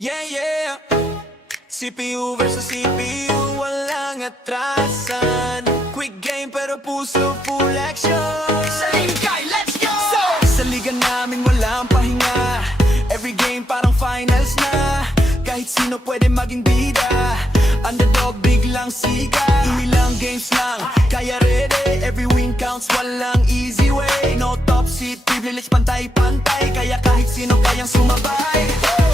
Yeah, yeah. CPU versus CPU, walang atrasan. Quick game pero puso full action. Sa Lingkay, let's go! Sa liga namin walang pahinga. Every game parang finals na. Kahit sino pwede maging bida. Underdog biglang siga. Ilang games lang, kaya ready. Every win counts, walang easy way. No top seat, privilege, pantay-pantay. Kaya kahit sino kayang sumabay.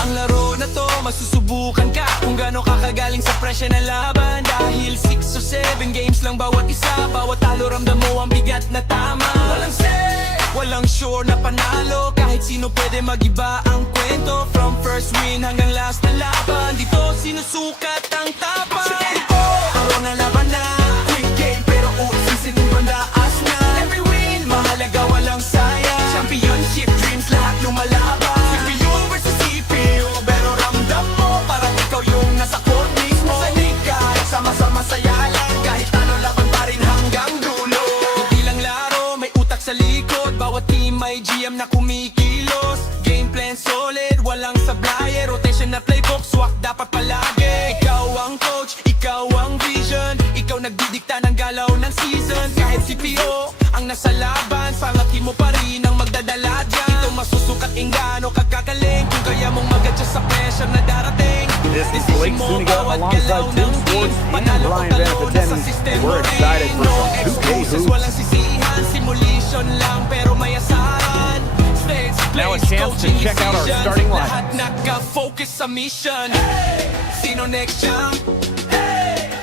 Ang laro na to, masusubukan ka kung gaano kakagaling sa presya na laban. Dahil 6 o 7 games lang bawat isa. Bawat talo ramdam mo ang bigat na tama. Walang say, walang sure na panalo. Kahit sino pwede magiba ang kwento. From first win hanggang last na laban, dito sinusukat ang tapang. Araw na laban na, quick game pero usisin yung bandaas na. Every win, mahalaga walang sayang. Championship dreams, lahat lumalaban. CPU versus CPU, pero ramdam mo parang ikaw yung nasa court mismo. Sa Lingkay, sama-sama saya lang. Kahit ano laban pa rin hanggang dulo. Hindi lang laro, may utak sa likod. Bawat team may GM na kumikilos. Game plan solid, walang sablay. Rotation na playbook, swak dapat palagi. Ikaw ang coach, ikaw ang vision. Ikaw nagdidikta ng galaw ng season. Kahit CPO ang nasa laban, pangatin mo pa rin ang magdadala dyan. Ito masusukat ingano kagkagaling. Kung kaya mong mag-adjust sa pressure na darating. This is Blake Suniga alongside Team Sports and Brian Benefitin. We're excited for some 2K hoops. Walang sisihan, simulation lang pero may asahan. Now a chance to check out our starting lineup. Lahat naka-focus sa mission. Sino next champ?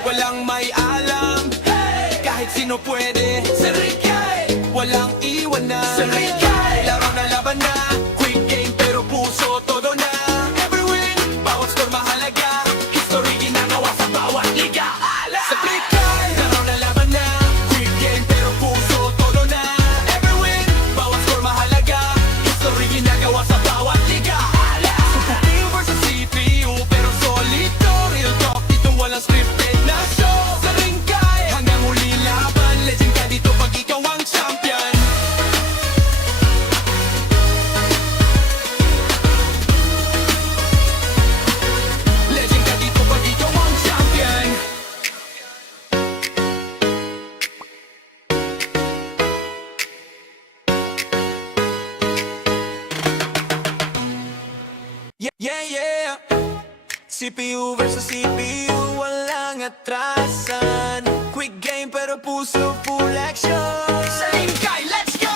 Walang may alam. Kahit sino pwede. Sa Lingkay, walang iwan na. Sa Lingkay, laro na laban na. Quick game pero puso todo na. Every win, bawat score mahalaga. History ginagawa sa bawat liga. Sa Lingkay, laro na laban na. Quick game pero puso todo na. Every win, bawat score mahalaga. History ginagawa sa bawat liga. CPU versus CPU pero solid to. Real talk, dito walang scripted na show. Sa Lingkay, hanggang huli laban. Legend ka dito pag ikaw ang champion. Legend ka dito pag ikaw ang champion. Yeah, yeah, yeah. CPU versus CPU, walang atrasan. Quick game pero puso full action. Sa Lingkay, let's go!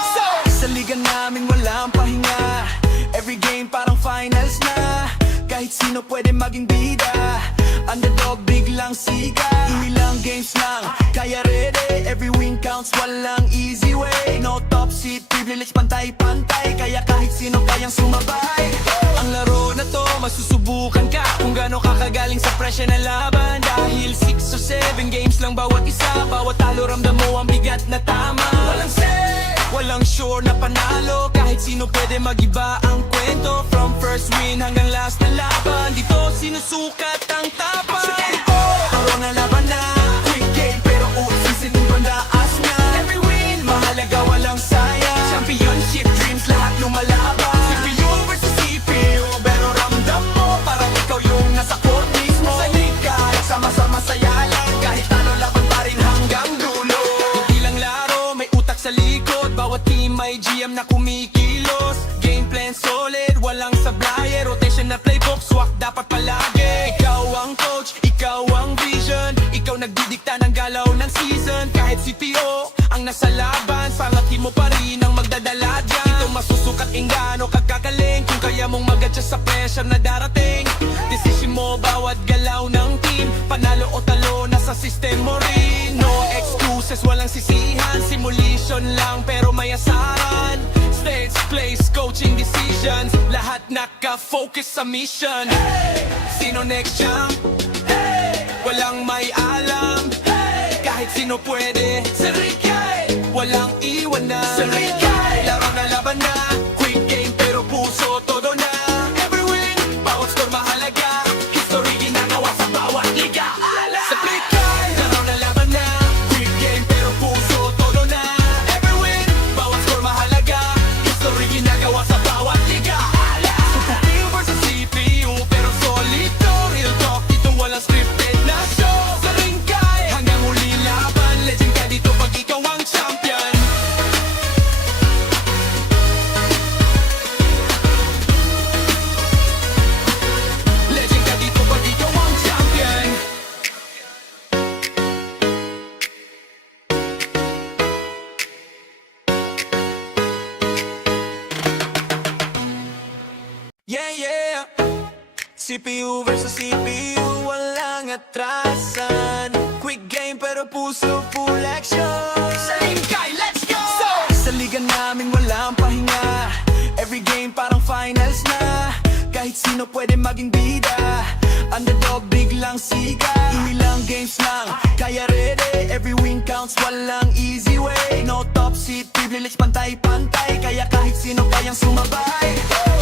Sa liga namin walang pahinga. Every game parang finals na. Kahit sino pwede maging bida. Underdog biglang siga. Ilang games lang, kaya ready. Every win counts, walang easy way. No top seat, privilege, pantay-pantay. Kaya kahit sino kayang sumabay. Ang laro na to, masusubukan ka kung gaano kakagaling sa presya na laban. Dahil 6 o 7 games lang bawat isa. Bawat talo ramdam mo ang bigat na tama. Walang say, walang sure na panalo. Kahit sino pwede magiba ang kwento. From first win hanggang last na laban, dito sinusukat ang tapang. Araw na laban na, quick game pero usisin yung bandaas na. Every win, mahalaga walang sayang. Championship dreams, lahat lumalaban. CPU versus CPU, pero ramdam mo parang ikaw yung nasa court mismo. Sa Lingkay, sama-sama saya lang. Kahit ano laban pa rin hanggang dulo. Hindi lang laro, may utak sa likod. Bawat team may GM na kumikilos. Game plan solid, walang sablay. Rotation na playbook, swak dapat palagi. Ikaw ang coach, ikaw ang vision. Ikaw nagdidikta ng galaw ng season. Kahit CPO ang nasa laban, pangatin mo pa rin ang magdadala dyan. Ito masusukat ingano kagkagaling. Kung kaya mong mag-adjust sa pressure na darating. Decision mo bawat galaw ng team. Panalo o talo, nasa system mo rin. No excuses, walang sisihan. Simulation lang pero may asaran. Stage, place, coaching decisions. Lahat naka-focus sa mission. Sino next champ? Walang may alam. Kahit sino pwede. Sa Lingkay, walang iwan na. Sa Lingkay, laro na laban na. Quick game pero puso todo na. Every win, bawat score mahalaga. History ginagawa sa bawat liga. Sa Lingkay, laro na laban na. Quick game pero puso todo na. Every win, bawat score mahalaga. History ginagawa sa bawat liga. CPU versus CPU pero solid. Yeah, yeah. CPU versus CPU, walang atrasan. Quick game pero puso full action. Same guy, let's go! Sa liga namin walang pahinga. Every game parang finals na. Kahit sino pwede maging bida. Underdog biglang siga. Ilang games lang, kaya ready. Every win counts, walang easy way. No top seat, privilege pantay-pantay. Kaya kahit sino kayang sumabay.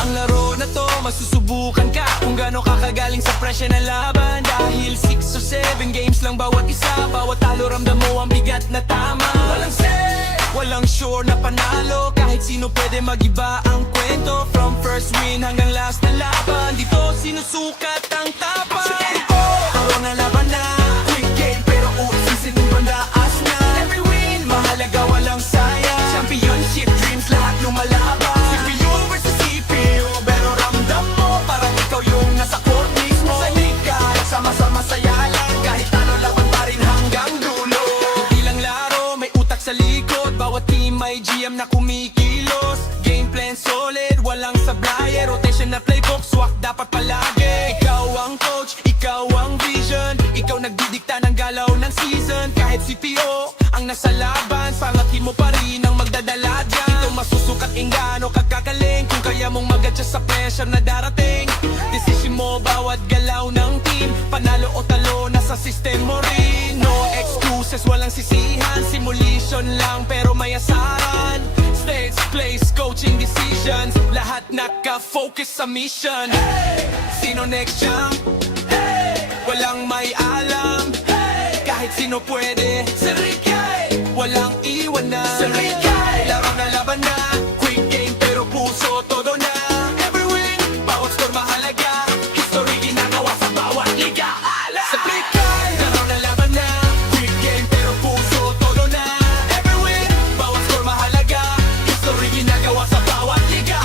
Ang laro na to, masusubukan ka kung gaano kakagaling sa presya na laban. Dahil 6 or 7 games lang bawat isa. Bawat talo ramdam mo ang bigat na tama. Walang set, walang sure na panalo. Kahit sino pwede magiba ang kwento. From first win hanggang last na laban, dito sinusukat ang tapang. Araw na laban na, quick game pero usisin yung bandaas na. Every win, mahalaga walang sayang. Championship dreams, lahat lumalaban. CPU versus CPU, pero ramdam mo parang ikaw yung nasa court mismo. Sa liga, sama-sama saya lang. Kahit ano laban pa rin hanggang dulo. Hindi lang laro, may utak sa likod. Bawat team may GM na kumikilos. Game plan solid, walang sablay. Rotation na playbook, swak dapat palagi. Ikaw ang coach, ikaw ang vision. Ikaw nagdidikta ng galaw ng season. Kahit CPO ang nasa laban, pangatin mo pa rin ang magdadala dyan. Ito masusukat ingano kakakaling. Kung kaya mong mag-adjust sa pressure na darating. Decision mo bawat galaw ng team. Panalo o talo, nasa system mo rin. No excuses, walang sisihan. Simulation lang pero may asaran. Stage, place, coaching decisions. Lahat naka-focus sa mission. Sino next champ? Walang may alam. Kahit sino pwede. Sa Ricky, walang iwanan. Sa Ricky, laro na laban na. Quick game pero puso todo na. Every win, bawat score mahalaga. History ginagawa sa bawat liga. Sa Ricky, laro na laban na. Quick game pero puso todo na. Every win, bawat score mahalaga. History ginagawa sa bawat liga.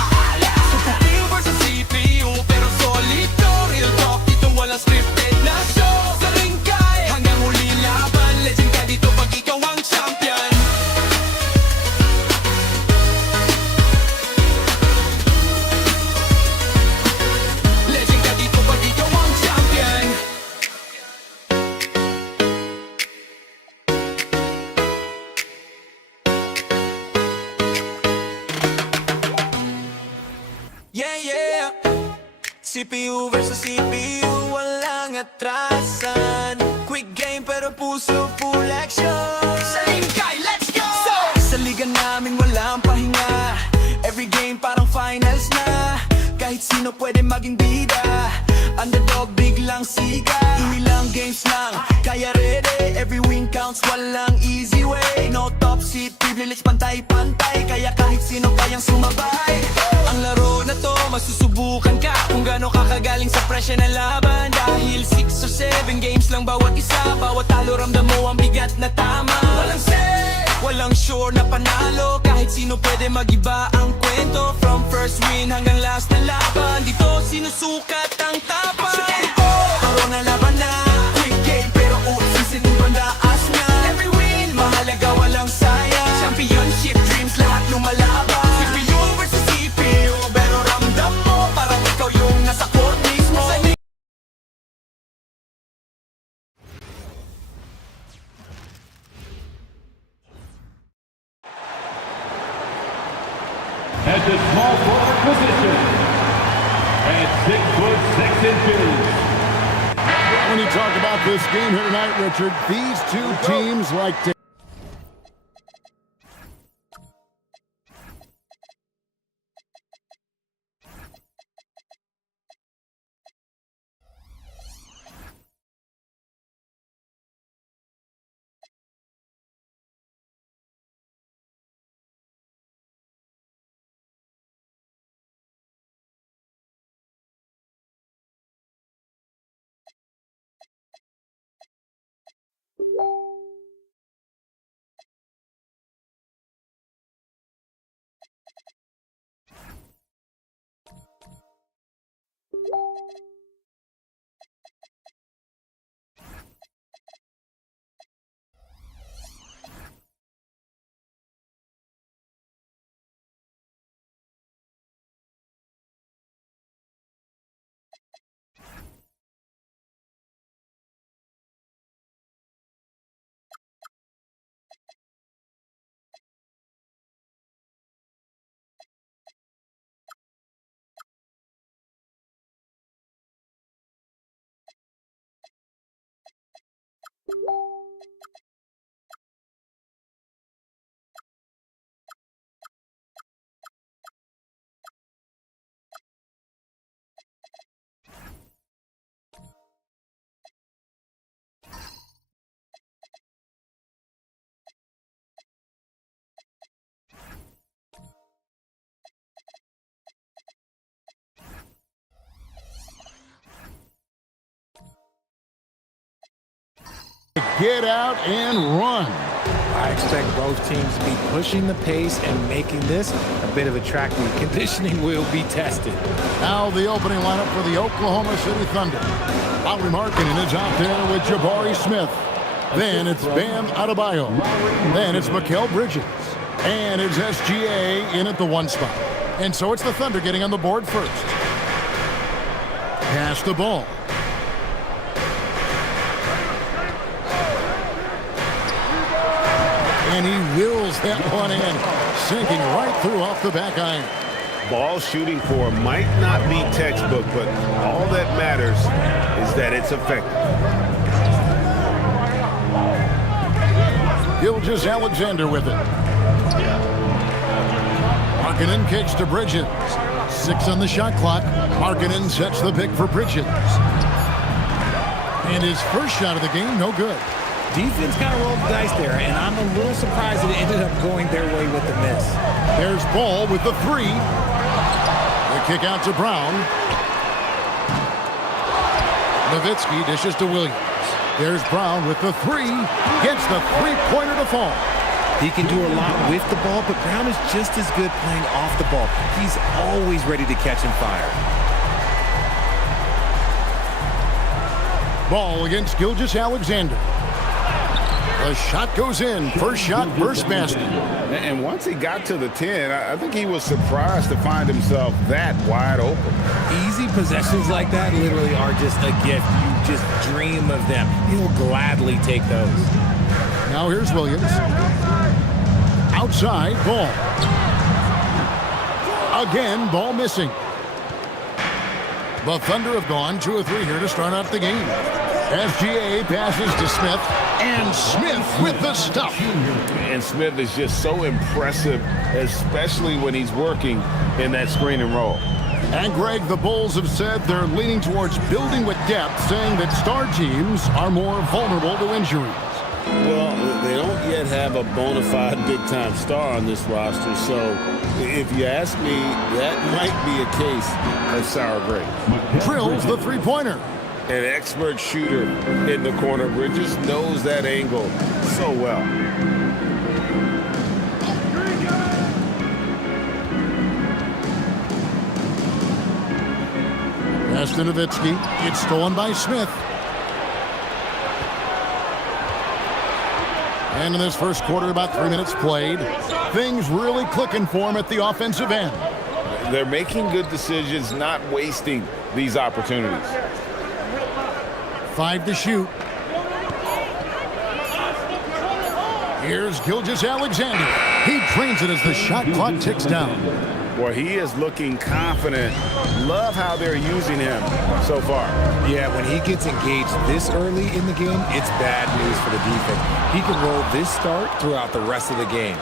CPU versus CPU pero solid to. Real talk, dito walang scripted na show. Sa ringkay, hanggang huli laban. Legend ka dito pag ikaw ang champion. Legend ka dito pag ikaw ang champion. Yeah, yeah. CPU versus CPU, walang atrasan. Quick game pero puso full action. Same guy, let's go! Sa liga namin walang pahinga. Every game parang finals na. Kahit sino pwede maging bida. Underdog biglang siga. Ilang games lang, kaya ready. Every win counts, walang easy way. No top seat, privilege pantay-pantay. Kaya kahit sino kayang sumabay. Ang laro na to, masusubukan ka kung gaano kakagaling sa presya na laban. Dahil 6 or 7 games lang bawat isa. Bawat talo ramdam mo ang bigat na tama. Walang set, walang sure na panalo. Kahit sino pwede magiba ang kwento. From first win hanggang last na laban, dito sinusukat ang tapang. Araw na laban na, quick game pero usisin yung bandaas na. Every win, mahalaga walang sayang. Championship dreams, lahat lumalaban. CPU versus CPU, pero ramdam mo parang ikaw yung nasa court mismo. At the small forward position, at 6'6". When you talk about this game here tonight, Richard, these two teams like to Get out and run. I expect both teams to be pushing the pace and making this a bit of a track meet. Conditioning will be tested. Now the opening lineup for the Oklahoma City Thunder. Lauri Markkanen is out there with Jabari Smith. Then it's Bam Adebayo. Then it's Mikal Bridges. And it's SGA in at the 1 spot. And so it's the Thunder getting on the board first. Pass the ball. And he wills that one in, sinking right through off the back iron. Ball shooting for him might not be textbook, but all that matters is that it's effective. Gilgeous-Alexander with it. Markkanen kicks to Bridges. 6 on the shot clock. Markkanen sets the pick for Bridges. And his first shot of the game, no good. Defense kind of rolled the dice there, and I'm a little surprised that it ended up going their way with the miss. There's Ball with the 3. The kick out to Brown. Nowitzki dishes to Williams. There's Brown with the 3. Gets the three-pointer to fall. He can do a lot with the ball, but Brown is just as good playing off the ball. He's always ready to catch and fire. Ball against Gilgeous-Alexander. The shot goes in. First shot, first basket. And once he got to the 10, I think he was surprised to find himself that wide open. Easy possessions like that literally are just a gift. You just dream of them. He'll gladly take those. Now here's Williams. Outside, Ball. Again, Ball missing. The Thunder have gone 2 of 3 here to start out the game. SGA passes to Smith, and Smith with the stuff. And Smith is just so impressive, especially when he's working in that screen and roll. And Greg, the Bulls have said they're leaning towards building with depth, saying that star teams are more vulnerable to injuries. Well, they don't yet have a bona fide big-time star on this roster, so if you ask me, that might be a case of sour grapes. Drills the three-pointer. An expert shooter in the corner. Bridges knows that angle so well. Pass to Nowitzki. It's stolen by Smith. And in this first quarter, about 3 minutes played. Things really clicking for him at the offensive end. They're making good decisions, not wasting these opportunities. 5 to shoot. Here's Gilgeous-Alexander. He drains it as the shot clock ticks down. Boy, he is looking confident. Love how they're using him so far. Yeah, when he gets engaged this early in the game, it's bad news for the defense. He can roll this start throughout the rest of the game.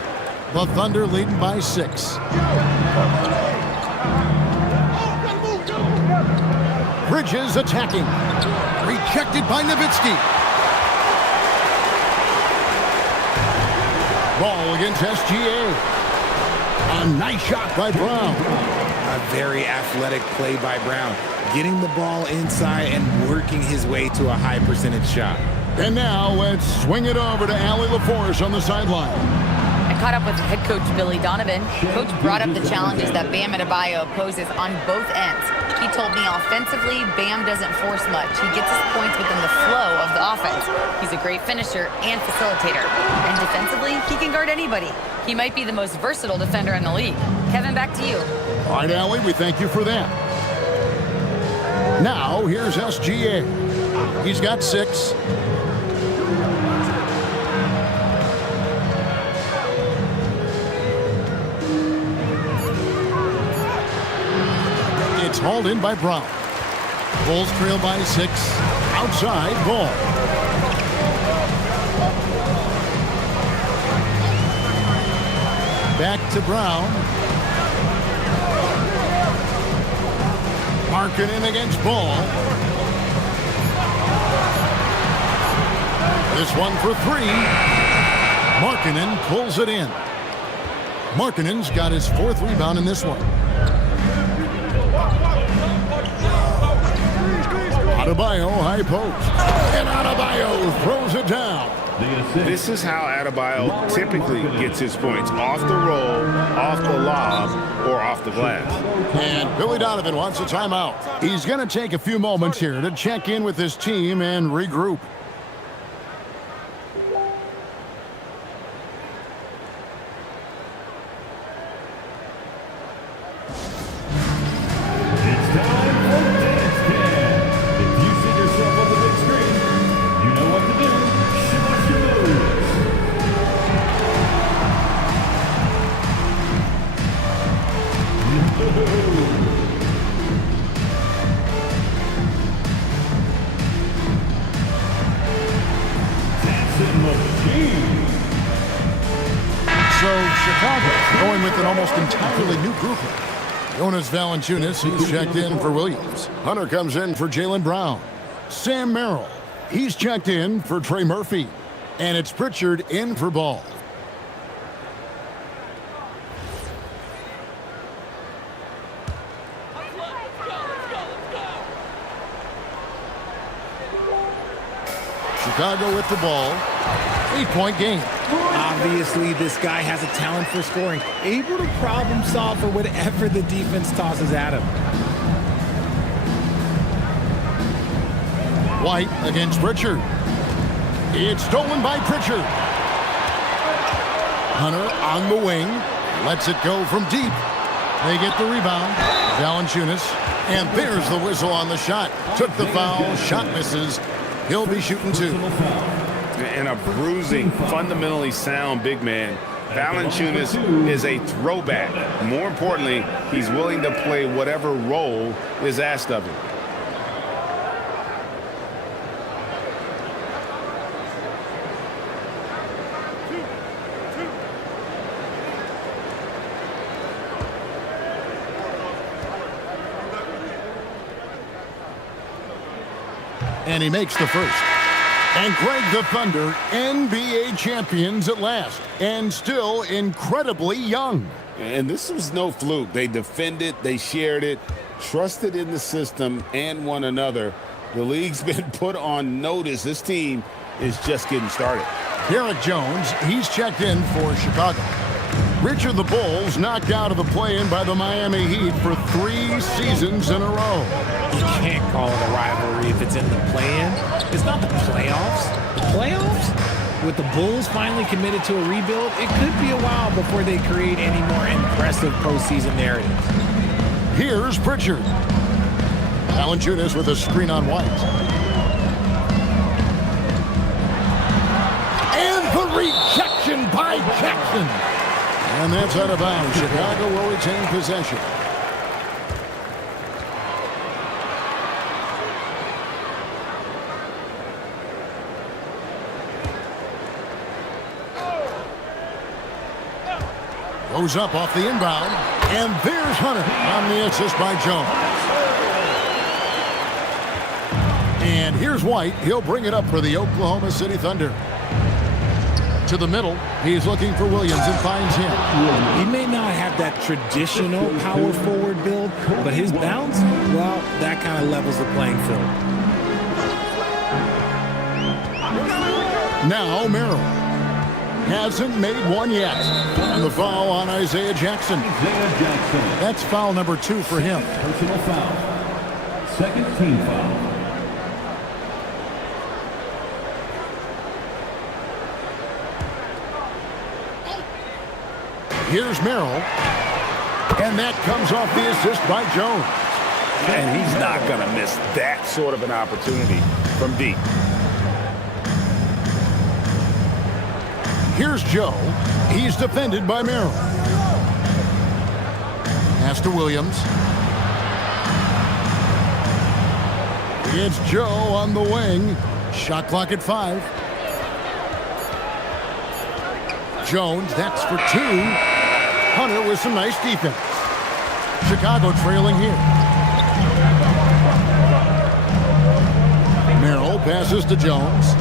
The Thunder leading by 6. Bridges attacking. Rejected by Nowitzki. Ball against SGA. A nice shot by Brown. A very athletic play by Brown, getting the ball inside and working his way to a high percentage shot. And now let's swing it over to Allie LaForce on the sideline. I caught up with head coach Billy Donovan. Coach brought up the challenges that Bam Adebayo poses on both ends. He told me offensively, Bam doesn't force much. He gets his points within the flow of the offense. He's a great finisher and facilitator. And defensively, he can guard anybody. He might be the most versatile defender in the league. Kevin, back to you. All right, Allie, we thank you for that. Now, here's SGA. He's got 6. It's hauled in by Brown. Bulls trail by 6. Outside, Ball. Back to Brown. Marketing against Ball. This one for three. Markkanen pulls it in. Markkanen's got his fourth rebound in this one. Adebayo high post. And Adebayo throws it down. This is how Adebayo typically gets his points. Off the roll, off the lob, or off the glass. And Billy Donovan wants a timeout. He's going to take a few moments here to check in with his team and regroup. Going with an almost entirely new grouping. Jonas Valanciunas, he's checked in for Williams. Hunter comes in for Jaylen Brown. Sam Merrill, he's checked in for Trey Murphy. And it's Pritchard in for Ball. Chicago with the ball. 8-point game. Obviously, this guy has a talent for scoring, able to problem solve for whatever the defense tosses at him. White against Pritchard. It's stolen by Pritchard. Hunter on the wing. Lets it go from deep. They get the rebound. Valanciunas. And there's the whistle on the shot. Took the foul. Shot misses. He'll be shooting two. And a bruising, fundamentally sound big man. Valanciunas is a throwback. More importantly, he's willing to play whatever role is asked of him. And he makes the first. And Greg, the Thunder, NBA champions at last, and still incredibly young. And this was no fluke. They defended, they shared it, trusted in the system and one another. The league's been put on notice. This team is just getting started. Derek Jones, he's checked in for Chicago. Richard the Bulls knocked out of the play-in by the Miami Heat for 3 seasons in a row. You can't call it a rivalry if it's in the play-in. It's not the playoffs. The playoffs? With the Bulls finally committed to a rebuild, it could be a while before they create any more impressive postseason narratives. Here's Pritchard. Valanciunas with a screen on White. And the rejection by Jackson. And that's out of bounds. Chicago will retain possession. Goes up off the inbound. And there's Hunter on the assist by Jones. And here's White. He'll bring it up for the Oklahoma City Thunder. To the middle, he's looking for Williams and finds him. He may not have that traditional power forward build, but his bounce, well, that kind of levels the playing field. Now Merrill hasn't made one yet. And the foul on Isaiah Jackson. That's foul number 2 for him. Personal foul. Second team foul. Here's Merrill. And that comes off the assist by Jones. And he's not going to miss that sort of an opportunity from deep. Here's Joe. He's defended by Merrill. Pass to Williams. It's Joe on the wing. Shot clock at 5. Jones, that's for 2. Hunter with some nice defense. Chicago trailing here. Merrill passes to Jones.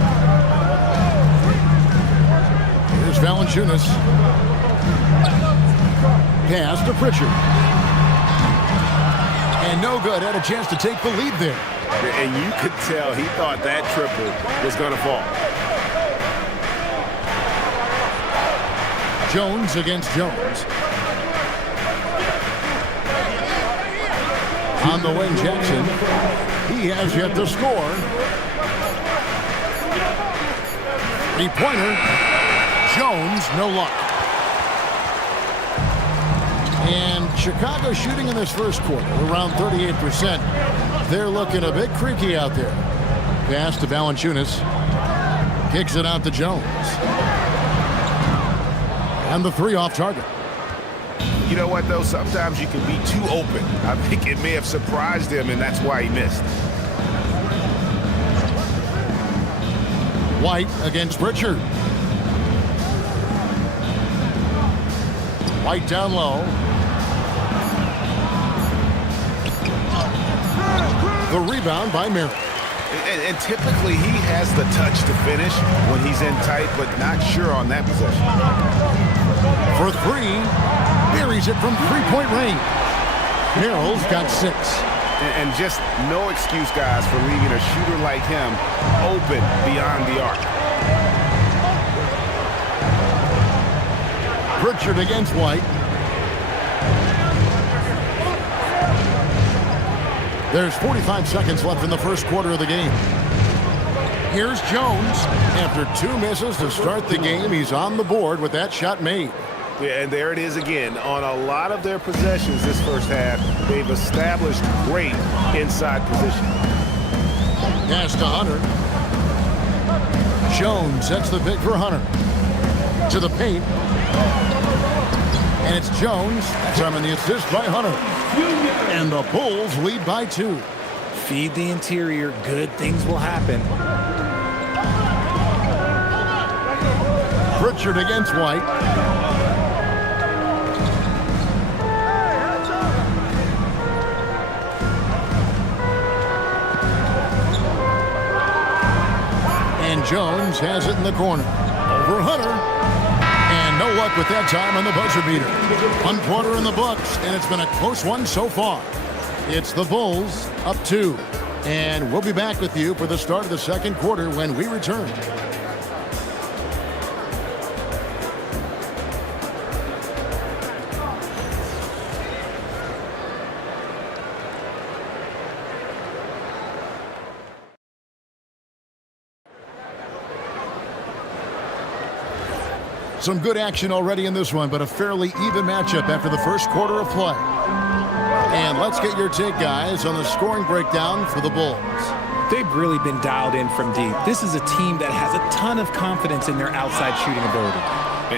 Here's Valanciunas. Pass to Pritchard. And no good. Had a chance to take the lead there. And you could tell he thought that triple was going to fall. Jones against Jones. On the wing, Jackson. He has yet to score. Three-pointer. Jones, no luck. And Chicago shooting in this first quarter around 38%. They're looking a bit creaky out there. Pass to Valanciunas. Kicks it out to Jones. And the three off target. You know what, though? Sometimes you can be too open. I think it may have surprised him, and that's why he missed. White against Pritchard. White down low. The rebound by Merrill. And typically he has the touch to finish when he's in tight, but not sure on that possession. For three, buries it from three-point range. Merrill's got 6. And just no excuse, guys, for leaving a shooter like him open beyond the arc. Pritchard against White. There's 45 seconds left in the first quarter of the game. Here's Jones. After 2 misses to start the game, he's on the board with that shot made. Yeah, and there it is again. On a lot of their possessions this first half, they've established great inside position. Pass to Hunter. Jones sets the pick for Hunter. To the paint. And it's Jones. That's on the assist by Hunter. And the Bulls lead by 2. Feed the interior. Good things will happen. Pritchard against White. And Jones has it in the corner. Over Hunter. And no luck with that time on the buzzer beater. 1 quarter in the books, and it's been a close one so far. It's the Bulls up 2. And we'll be back with you for the start of the second quarter when we return. Some good action already in this one, but a fairly even matchup after the first quarter of play. And let's get your take, guys, on the scoring breakdown for the Bulls. They've really been dialed in from deep. This is a team that has a ton of confidence in their outside shooting ability.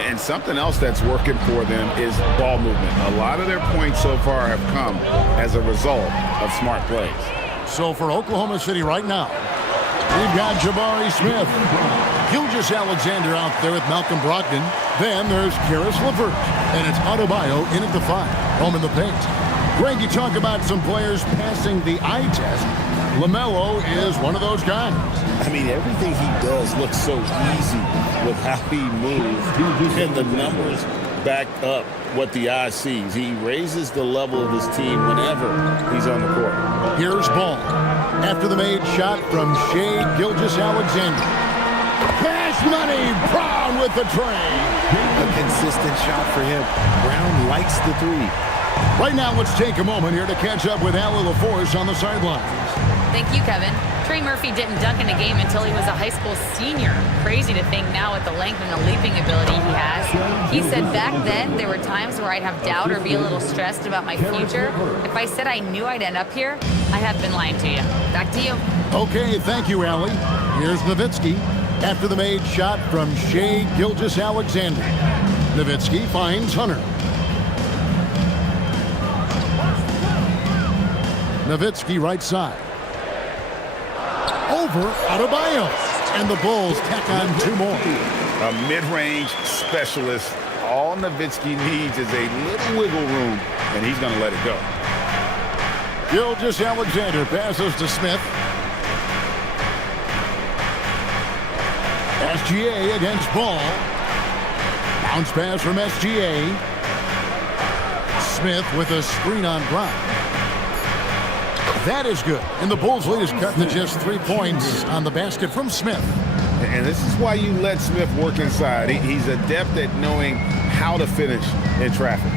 And something else that's working for them is ball movement. A lot of their points so far have come as a result of smart plays. So for Oklahoma City right now, we've got Jabari Smith. Gilgeous Alexander out there with Malcolm Brogdon. Then there's Karis LeVert. And it's Adebayo in at the 5. Home in the paint. Greg, you talk about some players passing the eye test. LaMelo is one of those guys. I mean, everything he does looks so easy with how he moves. And the numbers back up what the eye sees. He raises the level of his team whenever he's on the court. Here's Ball. After the made shot from Shea Gilgeous Alexander. Cash money, Brown with the tray. A consistent shot for him. Brown likes the 3. Right now, let's take a moment here to catch up with Allie LaForce on the sidelines. Thank you, Kevin. Trey Murphy didn't dunk in a game until he was a high school senior. Crazy to think now with the length and the leaping ability he has. He said back then there were times where I'd have doubt or be a little stressed about my future. If I said I knew I'd end up here, I have been lying to you. Back to you. Okay, thank you, Allie. Here's Nowitzki. After the made shot from Shea Gilgeous Alexander. Nowitzki finds Hunter. Nowitzki right side. Over Adebayo. And the Bulls tack on 2 more. A mid-range specialist, All Nowitzki needs is a little wiggle room, and he's going to let it go. Gilgeous-Alexander passes to Smith. SGA against Ball. Bounce pass from SGA. Smith with a screen on Brown. That is good. And the Bulls' lead is cut to just 3 points on the basket from Smith. And this is why you let Smith work inside. He's adept at knowing how to finish in traffic.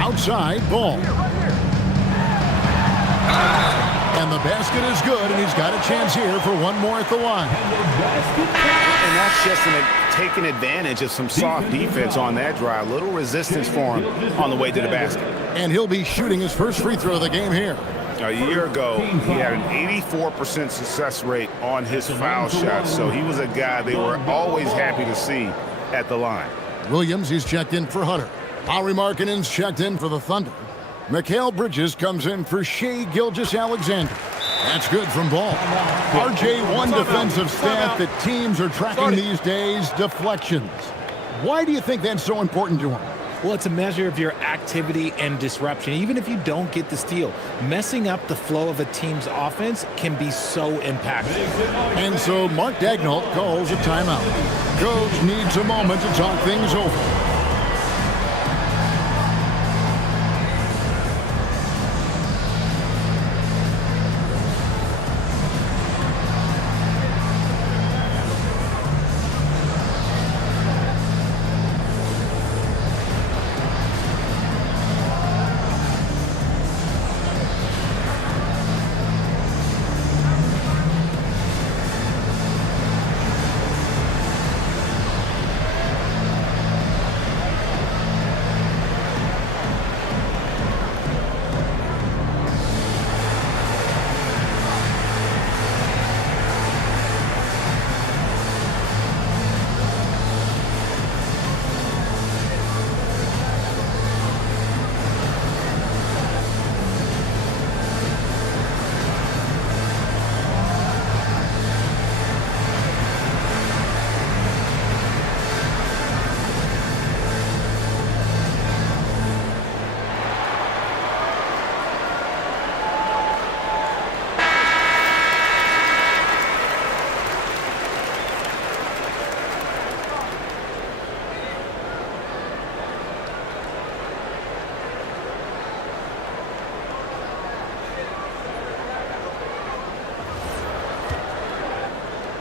Outside, Ball. And the basket is good, and he's got a chance here for one more at the line. And that's just taking advantage of some soft defense on that drive. Little resistance for him on the way to the basket. And he'll be shooting his first free throw of the game here. A year ago, he had an 84% success rate on his foul shots, so he was a guy they were always happy to see at the line. Williams, he's checked in for Hunter. Lauri Markkanen's checked in for the Thunder. Mikal Bridges comes in for Shai Gilgeous-Alexander. That's good from Ball. RJ, one defensive stat that teams are tracking these days, deflections. Why do you think that's so important to him? Well, it's a measure of your activity and disruption. Even if you don't get the steal, messing up the flow of a team's offense can be so impactful. And so Mark Daigneault calls a timeout. Coach needs a moment to talk things over.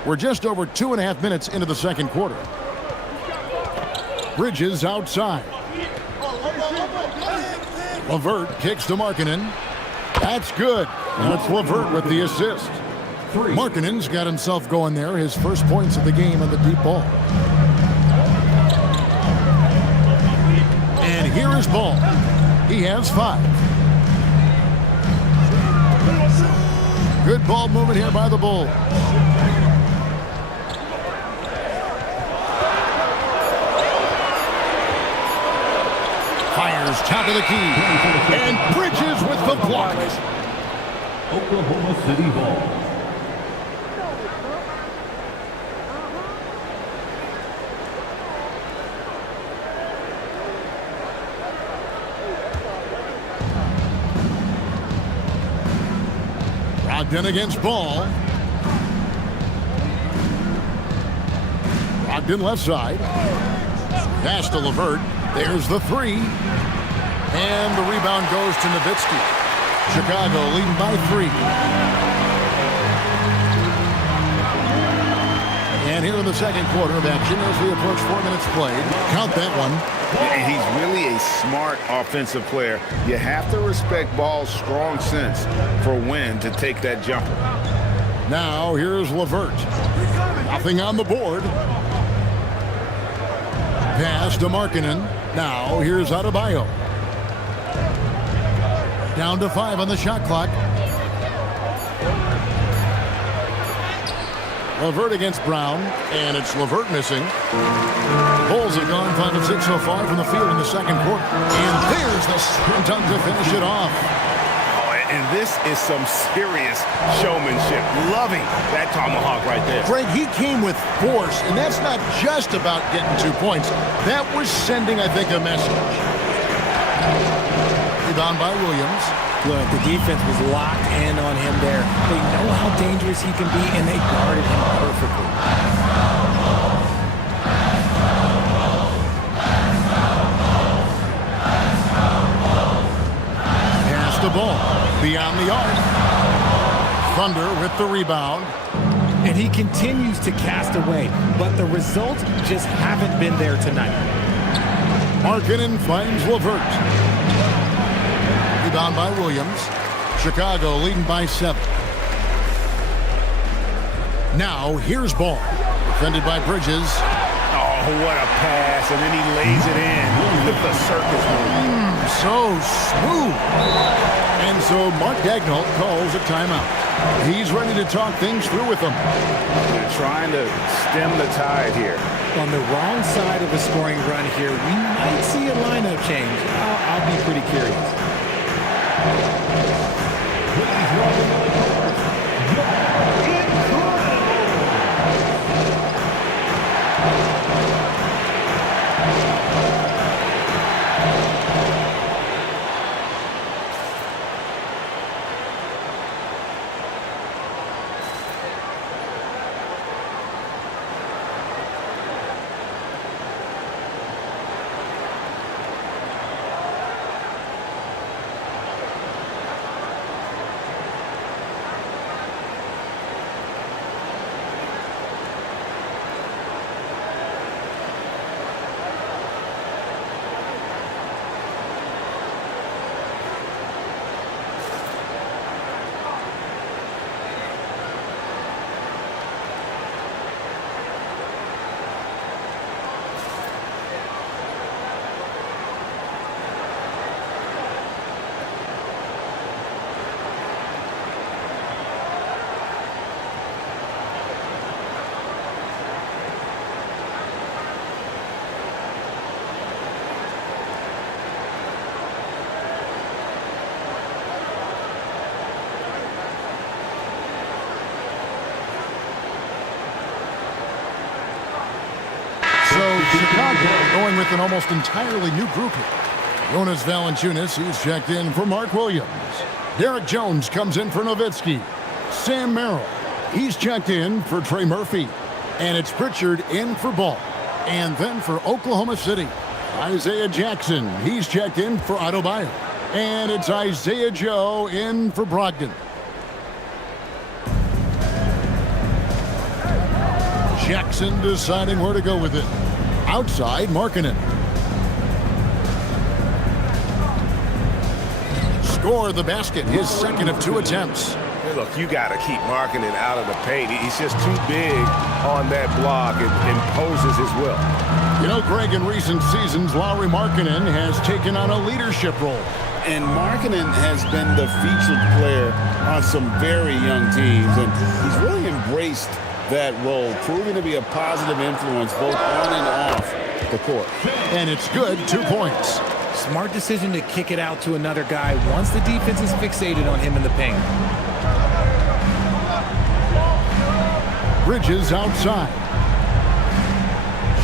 We're just over 2.5 minutes into the second quarter. Bridges outside. LeVert kicks to Markkanen. That's good. And it's LeVert with the assist. Markkanen's got himself going there. His first points of the game on the deep ball. And here is Ball. He has 5. Good ball movement here by the Bulls. Fires top of the key. And Bridges with the block. Oklahoma City ball. Brogdon against Ball. Brogdon left side. Pass to LeVert. There's the 3. And the rebound goes to Nowitzki. Chicago leading by 3. And here in the second quarter of action as we approach 4 minutes played. Count that one. And he's really a smart offensive player. You have to respect Ball's strong sense for when to take that jumper. Now here's LeVert. Nothing on the board. Pass to Markkanen. Now here's Adebayo. Down to 5 on the shot clock. LeVert against Brown, and it's LeVert missing. Bulls have gone 5 of 6 so far from the field in the second quarter. And there's the slam dunk to finish it off. Oh, And this is some serious showmanship. Loving that tomahawk right there. Greg, he came with force, and that's not just about getting 2 points. That was sending, I think, a message. Rebound by Williams. Look, the defense was locked in on him there. They know how dangerous he can be, and they guarded him perfectly. Pass the ball beyond the arc. Thunder with the rebound. And he continues to cast away, but the results just haven't been there tonight. Markkanen finds Levert. Rebound by Williams. Chicago leading by 7. Now here's ball. Defended by Bridges. Oh, what a pass. And then he lays it in with the circus move. So smooth. And so Mark Daigneault calls a timeout. He's ready to talk things through with them. They're trying to stem the tide here. On the wrong side of a scoring run here, we might see a lineup change. I'll be pretty curious. Chicago going with an almost entirely new group here. Jonas Valanciunas, he's checked in for Mark Williams. Derek Jones comes in for Nowitzki. Sam Merrill, he's checked in for Trey Murphy. And it's Pritchard in for Ball. And then for Oklahoma City, Isaiah Jackson, he's checked in for Adebayo. And it's Isaiah Joe in for Brogdon. Jackson deciding where to go with it. Outside, Markkanen. Score the basket, his second of 2 attempts. Hey, look, you got to keep Markkanen out of the paint. He's just too big on that block. It imposes his will. You know, Greg, in recent seasons, Lauri Markkanen has taken on a leadership role. And Markkanen has been the featured player on some very young teams, and he's really embraced that role, proving to be a positive influence both on and off the court. And it's good, 2 points. Smart decision to kick it out to another guy once the defense is fixated on him in the paint. Bridges outside.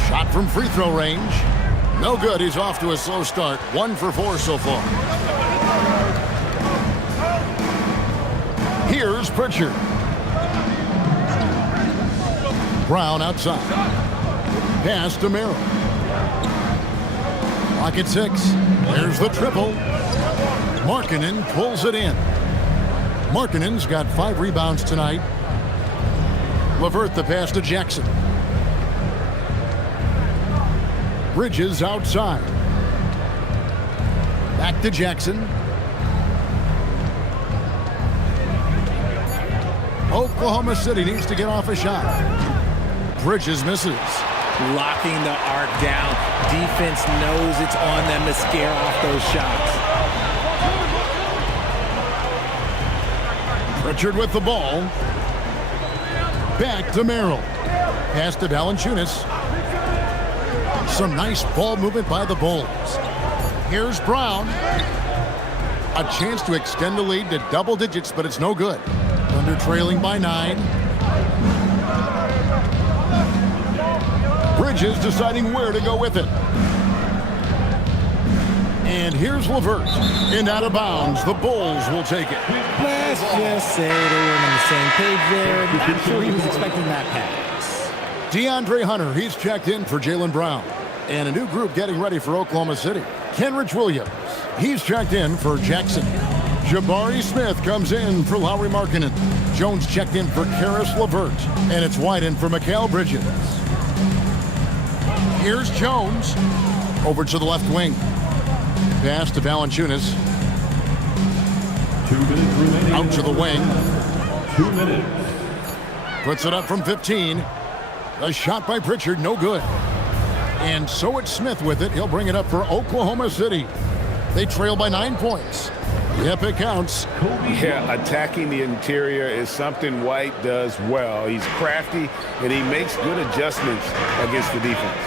Shot from free throw range. No good. He's off to a slow start. 1 for 4 so far. Here's Pritchard. Brown outside. Pass to Merrill. Clock at 6. There's the triple. Markkanen pulls it in. Markkanen's got 5 rebounds tonight. Levert the pass to Jackson. Bridges outside. Back to Jackson. Oklahoma City needs to get off a shot. Bridges misses. Locking the arc down. Defense knows it's on them to scare off those shots. Pritchard with the ball. Back to Merrill. Pass to Valanciunas. Some nice ball movement by the Bulls. Here's Brown. A chance to extend the lead to double digits, but it's no good. Thunder trailing by 9. Bridges deciding where to go with it. And here's LeVert. In out of bounds. The Bulls will take it. Let's just say they weren't on the same page there. Not sure he was expecting that pass. DeAndre Hunter, he's checked in for Jaylen Brown. And a new group getting ready for Oklahoma City. Kenrich Williams, he's checked in for Jackson. Jabari Smith comes in for Lauri Markkanen. Jones checked in for Karis LeVert. And it's White in for Mikal Bridges. Here's Jones. Over to the left wing. Pass to Valanciunas. 2 minutes remaining. Out to the wing. 2 minutes. Puts it up from 15. A shot by Pritchard, no good. And so it's Smith with it. He'll bring it up for Oklahoma City. They trail by 9 points. Yep, it counts. Yeah, attacking the interior is something White does well. He's crafty, and he makes good adjustments against the defense.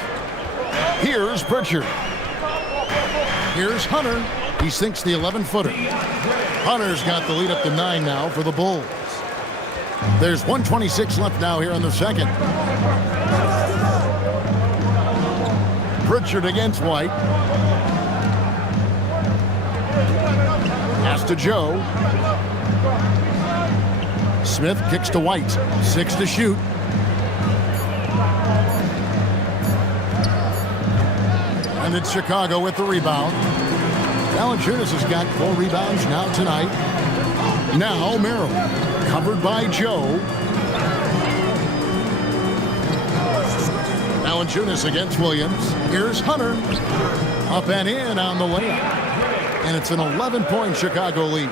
Here's Pritchard. Here's Hunter. He sinks the 11-footer. Hunter's got the lead up to 9 now for the Bulls. There's 1:26 left now here in the second. Pritchard against White. Pass to Joe. Smith kicks to White. 6 to shoot. And it's Chicago with the rebound. Valanciunas has got 4 rebounds now tonight. Now Merrill, covered by Joe. Valanciunas against Williams. Here's Hunter. Up and in on the layup. And it's an 11-point Chicago lead.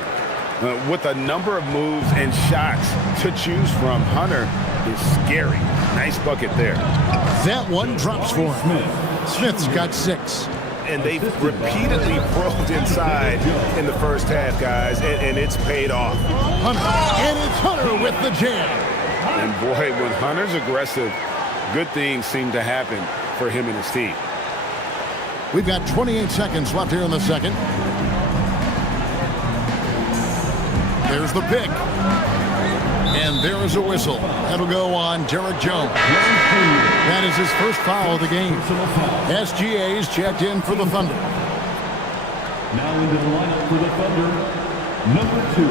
With a number of moves and shots to choose from, Hunter is scary. Nice bucket there. That one drops for him. Smith's got 6. And they've repeatedly probed inside in the first half, guys, and it's paid off. Hunter. And it's Hunter with the jam. And boy, when Hunter's aggressive, good things seem to happen for him and his team. We've got 28 seconds left here in the second. There's the pick. And there is a whistle. That'll go on Derek Jones. That is his first foul of the game. SGA's checked in for the Thunder. Now into the lineup for the Thunder, number 2,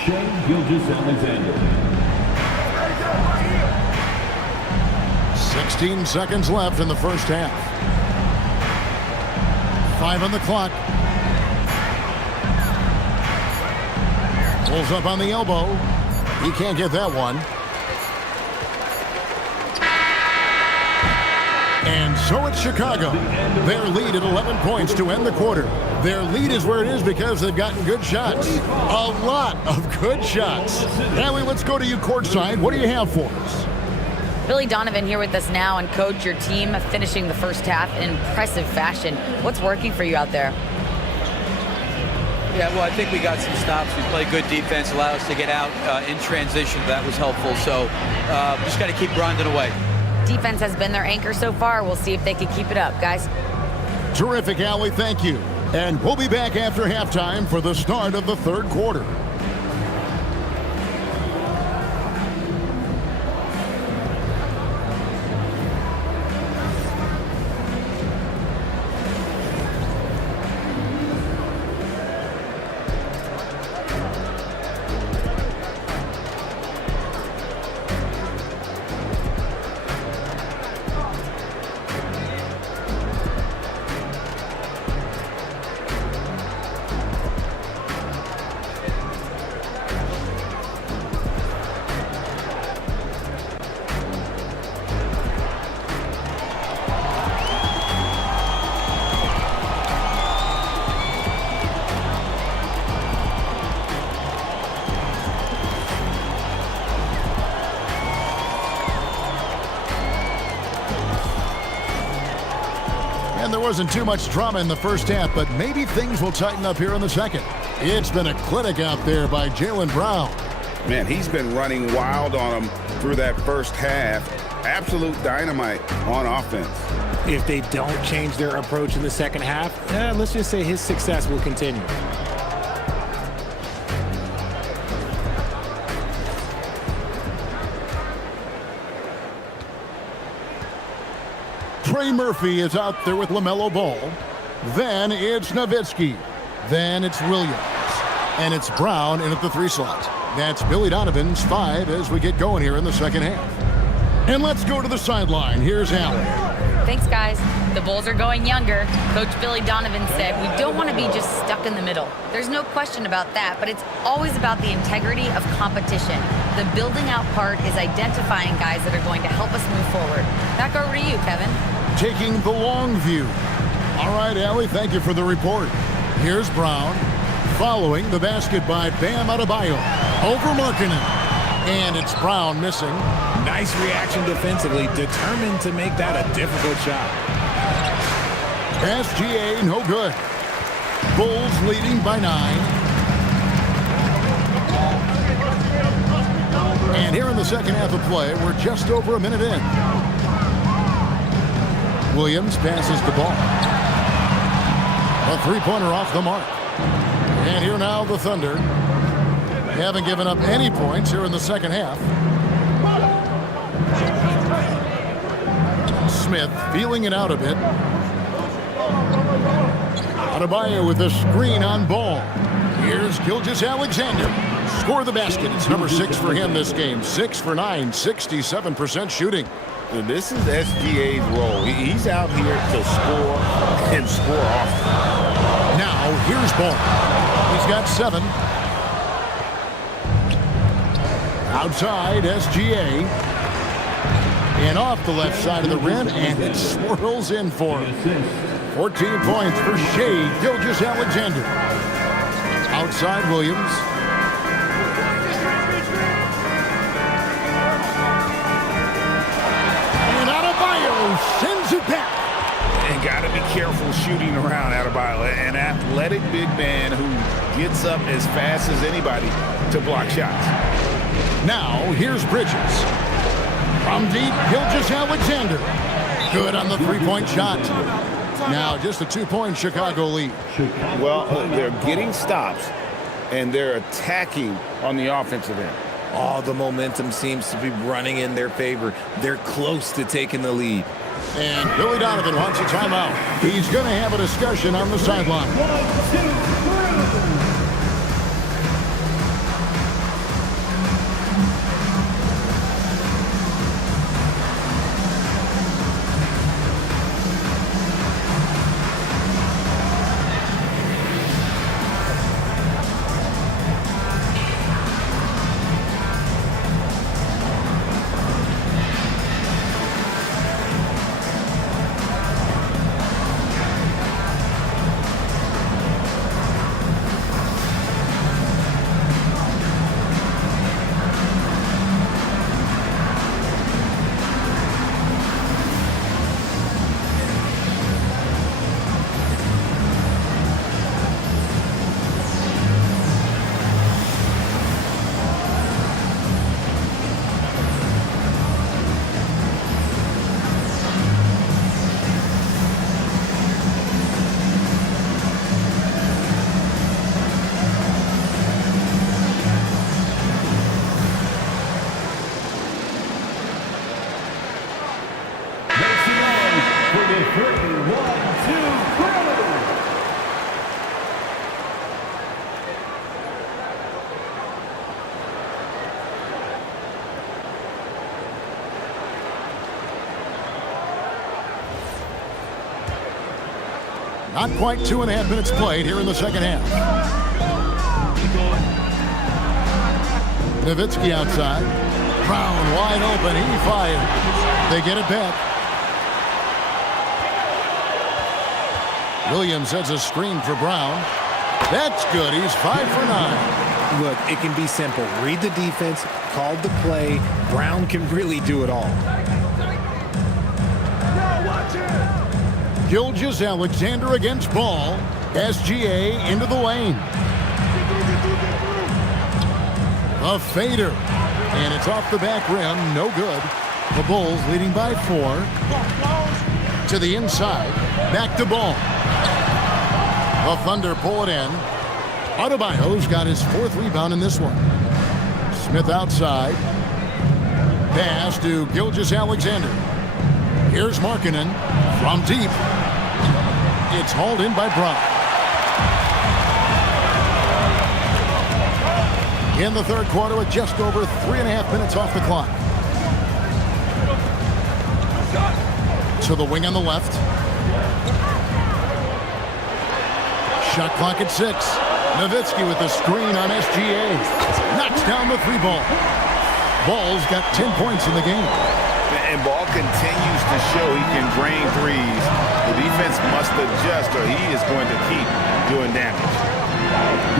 Shai Gilgeous-Alexander. 16 seconds left in the first half. 5 on the clock. Pulls up on the elbow. He can't get that one. And so it's Chicago. Their lead at 11 points to end the quarter. Their lead is where it is because they've gotten good shots. A lot of good shots. Allie, let's go to you courtside. What do you have for us? Billy Donovan here with us now, and coach, your team finishing the first half in impressive fashion. What's working for you out there? Yeah, well, I think we got some stops. We played good defense, allowed us to get out in transition. That was helpful. So just got to keep grinding away. Defense has been their anchor so far. We'll see if they can keep it up, guys. Terrific, Allie. Thank you. And we'll be back after halftime for the start of the third quarter. And there wasn't too much drama in the first half, but maybe things will tighten up here in the second. It's been a clinic out there by Jaylen Brown. Man, he's been running wild on him through that first half. Absolute dynamite on offense. If they don't change their approach in the second half, let's just say his success will continue. Trey Murphy is out there with LaMelo Ball. Then it's Nowitzki. Then it's Williams. And it's Brown in at the 3 slot. That's Billy Donovan's 5 as we get going here in the second half. And let's go to the sideline. Here's Allen. Thanks, guys. The Bulls are going younger. Coach Billy Donovan said we don't want to be just stuck in the middle. There's no question about that, but it's always about the integrity of competition. The building out part is identifying guys that are going to help us move forward. Back over to you, Kevin. Taking the long view. All right, Allie, thank you for the report. Here's Brown. Following the basket by Bam Adebayo. Over Markkanen. And it's Brown missing. Nice reaction defensively, determined to make that a difficult shot. SGA, no good. Bulls leading by 9. And here in the second half of play, we're just over a minute in. Williams passes the ball. A 3-pointer off the mark. And here now the Thunder. Haven't given up any points here in the second half. Smith feeling it out a bit. Adebayo with a screen on Ball. Here's Gilgeous-Alexander. Score the basket. It's number 6 for him this game. 6 for 9, 67% shooting. This is SGA's role. He's out here to score and score often. Now here's Ball. He's got 7. Outside, SGA. And off the left side of the rim, and it swirls in for him. 14 points for Shai Gilgeous-Alexander. Outside, Williams. And Adebayo sends it back. And got to be careful shooting around Adebayo. An athletic big man who gets up as fast as anybody to block shots. Now, here's Bridges. From deep, Gilgeous-Alexander. Good on the 3-point shot. Now, just a 2-point Chicago lead. Well, they're getting stops, and they're attacking on the offensive end. Oh, the momentum seems to be running in their favor. They're close to taking the lead. And Billy Donovan wants a timeout. He's going to have a discussion on the sideline. 1, 2, 3. Not quite 2.5 minutes played here in the second half. Nowitzki outside. Brown wide open. He fires. They get it back. Williams sets a screen for Brown. That's good. He's 5 for 9. Look, it can be simple. Read the defense, call the play. Brown can really do it all. Gilgeous-Alexander against Ball. SGA into the lane. A fader. And it's off the back rim. No good. The Bulls leading by 4. To the inside. Back to Ball. The Thunder pull it in. Adebayo's got his 4th rebound in this one. Smith outside. Pass to Gilgeous-Alexander. Here's Markkanen from deep. It's hauled in by Brown. In the third quarter with just over 3.5 minutes off the clock. To the wing on the left. Shot clock at 6. Nowitzki with the screen on SGA. Knocks down the 3 ball. Ball's got 10 points in the game. And Ball continues to show he can drain threes. The defense must adjust or he is going to keep doing damage.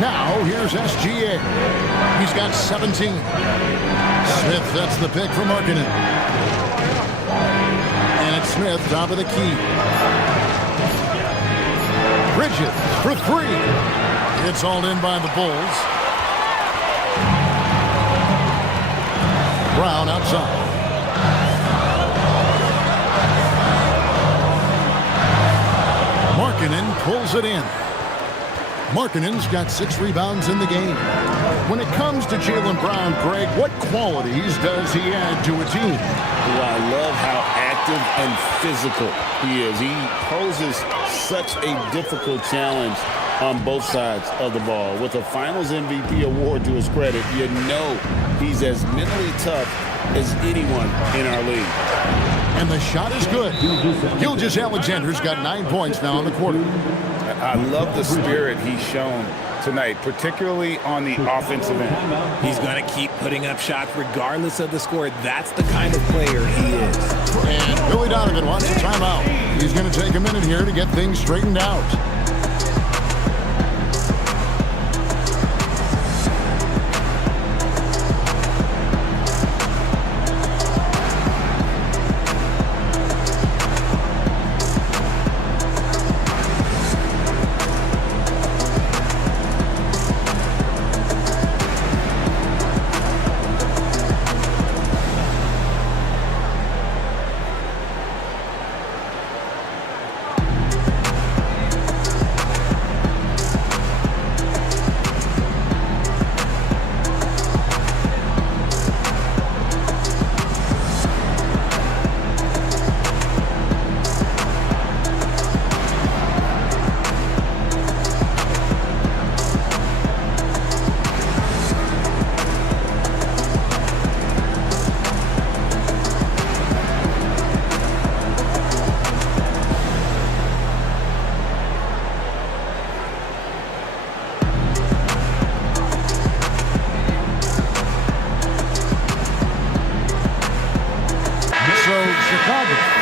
Now here's SGA. He's got 17. Smith sets the pick for Markkanen. And it's Smith top of the key. Bridges for 3. It's hauled in by the Bulls. Brown outside. Markkanen pulls it in. Markkanen's got 6 rebounds in the game. When it comes to Jaylen Brown, Greg, what qualities does he add to a team? Well, I love how active and physical he is. He poses such a difficult challenge on both sides of the ball. With a Finals MVP award to his credit, you know he's as mentally tough as anyone in our league. And the shot is good. Gilgeous-Alexander's got 9 points now in the quarter. I love the spirit he's shown tonight, particularly on the offensive end. He's going to keep putting up shots regardless of the score. That's the kind of player he is. And Billy Donovan wants a timeout. He's going to take a minute here to get things straightened out.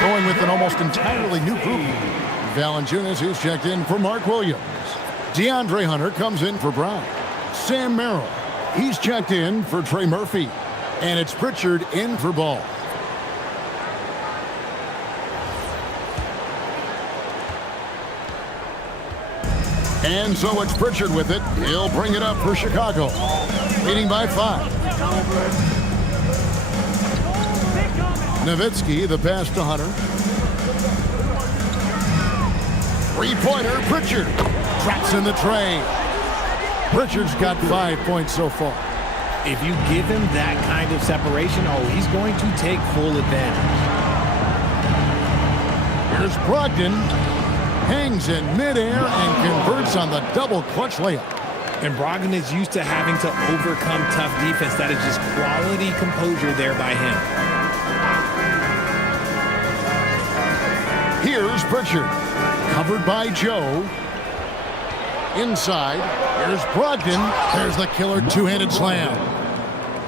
Going with an almost entirely new group. Valanciunas, who's checked in for Mark Williams. DeAndre Hunter comes in for Brown. Sam Merrill, he's checked in for Trey Murphy. And it's Pritchard in for Ball. And so it's Pritchard with it. He'll bring it up for Chicago. Leading by 5. Nowitzki, the pass to Hunter. 3-pointer, Pritchard. Traps in the tray. Pritchard's got 5 points so far. If you give him that kind of separation, he's going to take full advantage. Here's Brogdon. Hangs in midair and converts on the double clutch layup. And Brogdon is used to having to overcome tough defense. That is just quality composure there by him. Here's Pritchard, covered by Joe. Inside, here's Brogdon. There's the killer two-handed slam.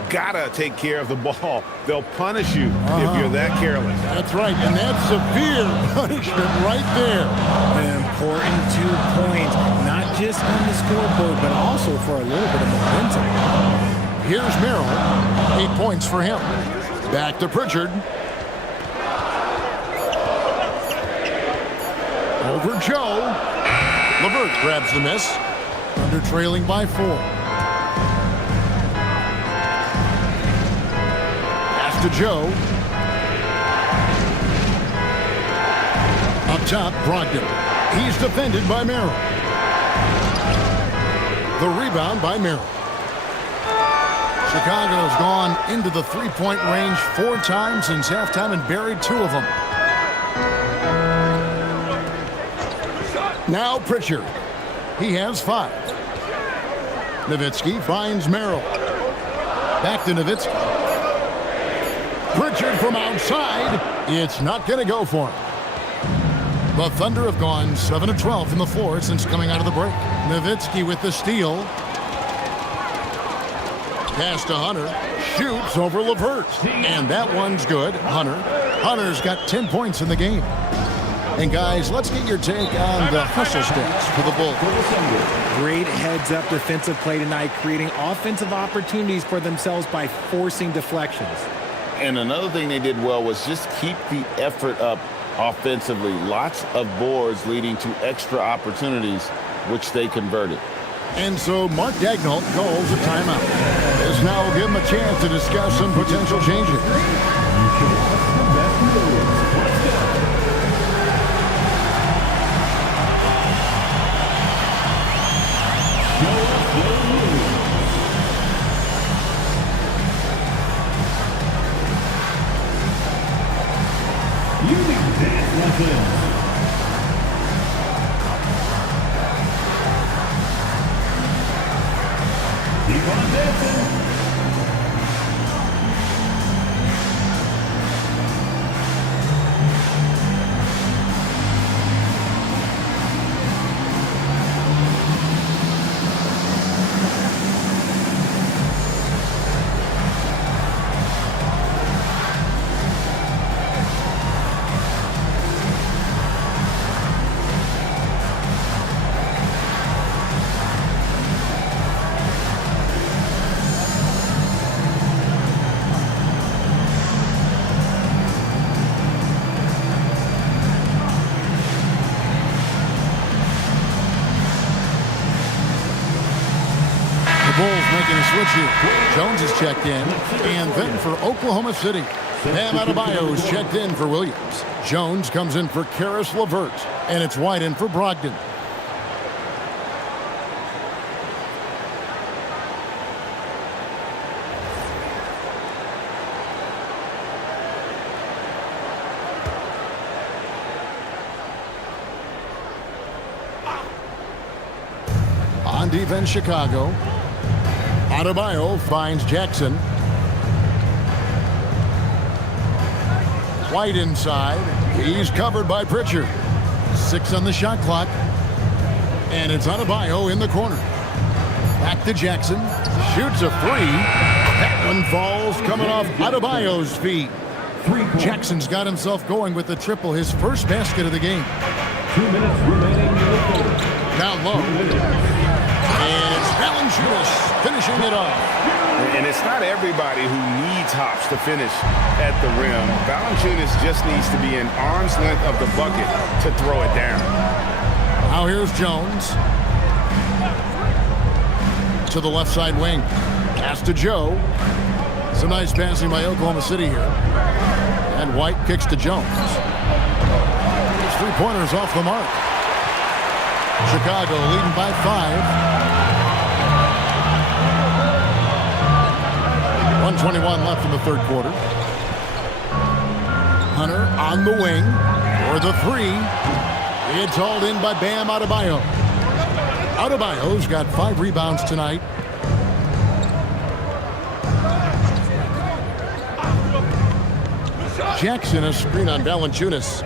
Gotta take care of the ball. They'll punish you if you're that careless. That's right, and that's severe punishment right there. An important 2 points, not just on the scoreboard, but also for a little bit of momentum. Here's Merrill, 8 points for him. Back to Pritchard. Over Joe. LeVert grabs the miss. Under trailing by 4. Pass to Joe. Up top, Brogdon. He's defended by Merrill. The rebound by Merrill. Chicago's gone into the 3-point range 4 times since halftime and buried 2 of them. Now Pritchard. He has 5. Nowitzki finds Merrill. Back to Nowitzki. Pritchard from outside. It's not going to go for him. The Thunder have gone 7 of 12 from the floor since coming out of the break. Nowitzki with the steal. Pass to Hunter. Shoots over LeVert. And that one's good. Hunter's got 10 points in the game. And guys, let's get your take on the hustle stats for the Bulls. Great heads-up defensive play tonight, creating offensive opportunities for themselves by forcing deflections. And another thing they did well was just keep the effort up offensively. Lots of boards leading to extra opportunities, which they converted. And so Mark Daigneault calls a timeout. This now will give him a chance to discuss some potential changes. Bulls making a switch here. Jones is checked in. And then for Oklahoma City, Bam Adebayo is checked in for Williams. Jones comes in for Karis LeVert. And it's White in for Brogdon. On defense, Chicago. Adebayo finds Jackson. White inside. He's covered by Pritchard. 6 on the shot clock. And it's Adebayo in the corner. Back to Jackson. Shoots a 3. That one falls coming off Adebayo's feet. Jackson's got himself going with the triple, his first basket of the game. 2 minutes remaining in the quarter. Down low. And it's Valanciunas finishing it off. And it's not everybody who needs hops to finish at the rim. Valanciunas just needs to be an arm's length of the bucket to throw it down. Now here's Jones. To the left side wing. Pass to Joe. Some nice passing by Oklahoma City here. And White kicks to Jones. His three-pointers off the mark. Chicago leading by 5. 1:21 left in the third quarter. Hunter on the wing for the 3. It's hauled in by Bam Adebayo. Adebayo's got 5 rebounds tonight. Jackson, a screen on Valanciunas.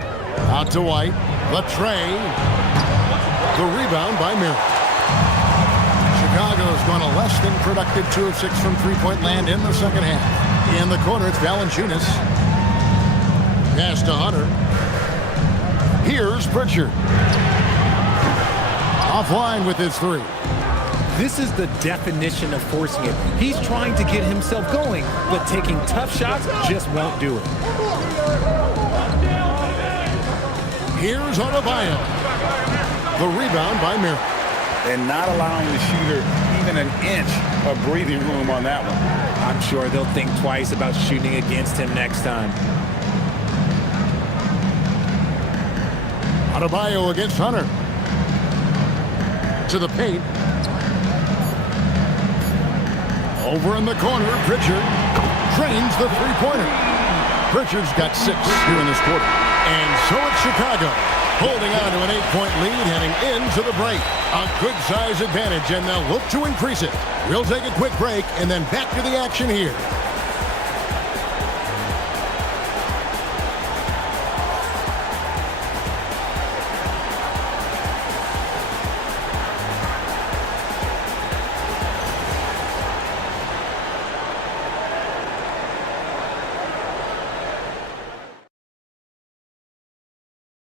Out to White. The tray. The rebound by Merrill. Chicago's gone a less than productive 2 of 6 from three-point land in the second half. In the corner, it's Valanciunas. Pass to Hunter. Here's Pritchard. Offline with his 3. This is the definition of forcing it. He's trying to get himself going, but taking tough shots just won't do it. Here's Adebayo. The rebound by Merrill. And not allowing the shooter even an inch of breathing room on that one. I'm sure they'll think twice about shooting against him next time. Adebayo against Hunter. To the paint. Over in the corner, Pritchard trains the three-pointer. Pritchard's got 6 here in this quarter. And so it's Chicago Holding on to an 8-point lead heading into the break. A good size advantage, and they'll look to increase it. We'll take a quick break and then back to the action here.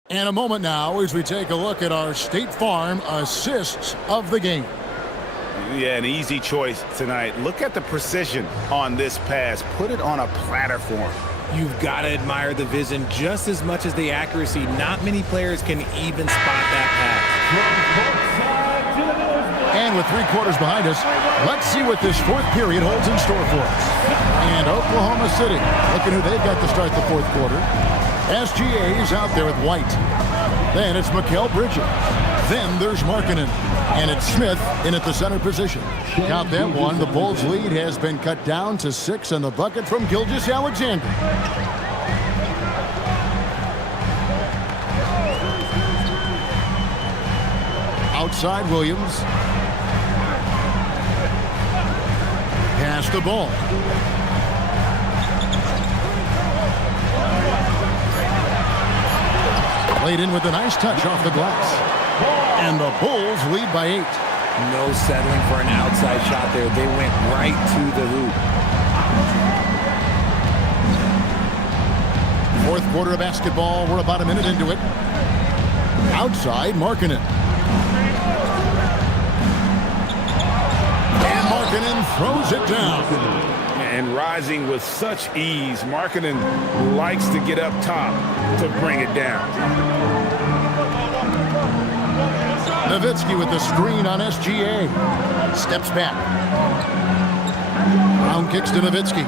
And a moment now as we take a look at our State Farm assists of the game. Yeah, an easy choice tonight. Look at the precision on this pass. Put it on a platter for him. You've got to admire the vision just as much as the accuracy. Not many players can even spot that pass. And with 3 quarters behind us, let's see what this fourth period holds in store for us. And Oklahoma City, looking who they've got to start the fourth quarter. SGA is out there with White. Then it's Mikal Bridges. Then there's Markkanen. And it's Smith in at the center position. Count that one. The Bulls' lead has been cut down to 6 on the bucket from Gilgeous-Alexander. Outside Williams. Pass the ball. Played in with a nice touch off the glass. And the Bulls lead by 8. No settling for an outside shot there. They went right to the hoop. Fourth quarter of basketball. We're about a minute into it. Outside Markkanen. And Markkanen throws it down. And rising with such ease, Markkanen likes to get up top to bring it down. Nowitzki with the screen on SGA. Steps back. Brown kicks to Nowitzki.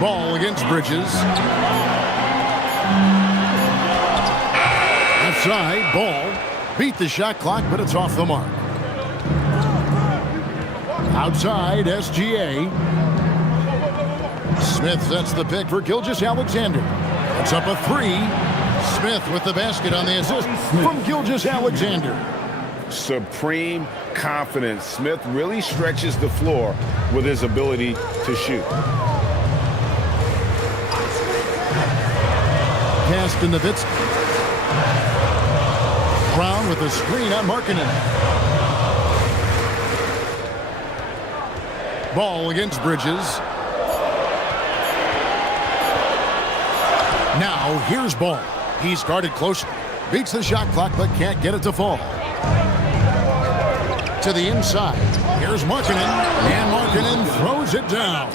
Ball against Bridges. Outside, Ball. Beat the shot clock, but it's off the mark. Outside, SGA. Smith sets the pick for Gilgeous-Alexander. It's up a 3. Smith with the basket on the assist from Gilgeous-Alexander. Supreme confidence. Smith really stretches the floor with his ability to shoot. Pass to Nowitzki. Brown with the screen on Markkanen. Ball against Bridges. Now here's Ball. He's guarded closely. Beats the shot clock but can't get it to fall. To the inside. Here's Markkanen. And Markkanen throws it down.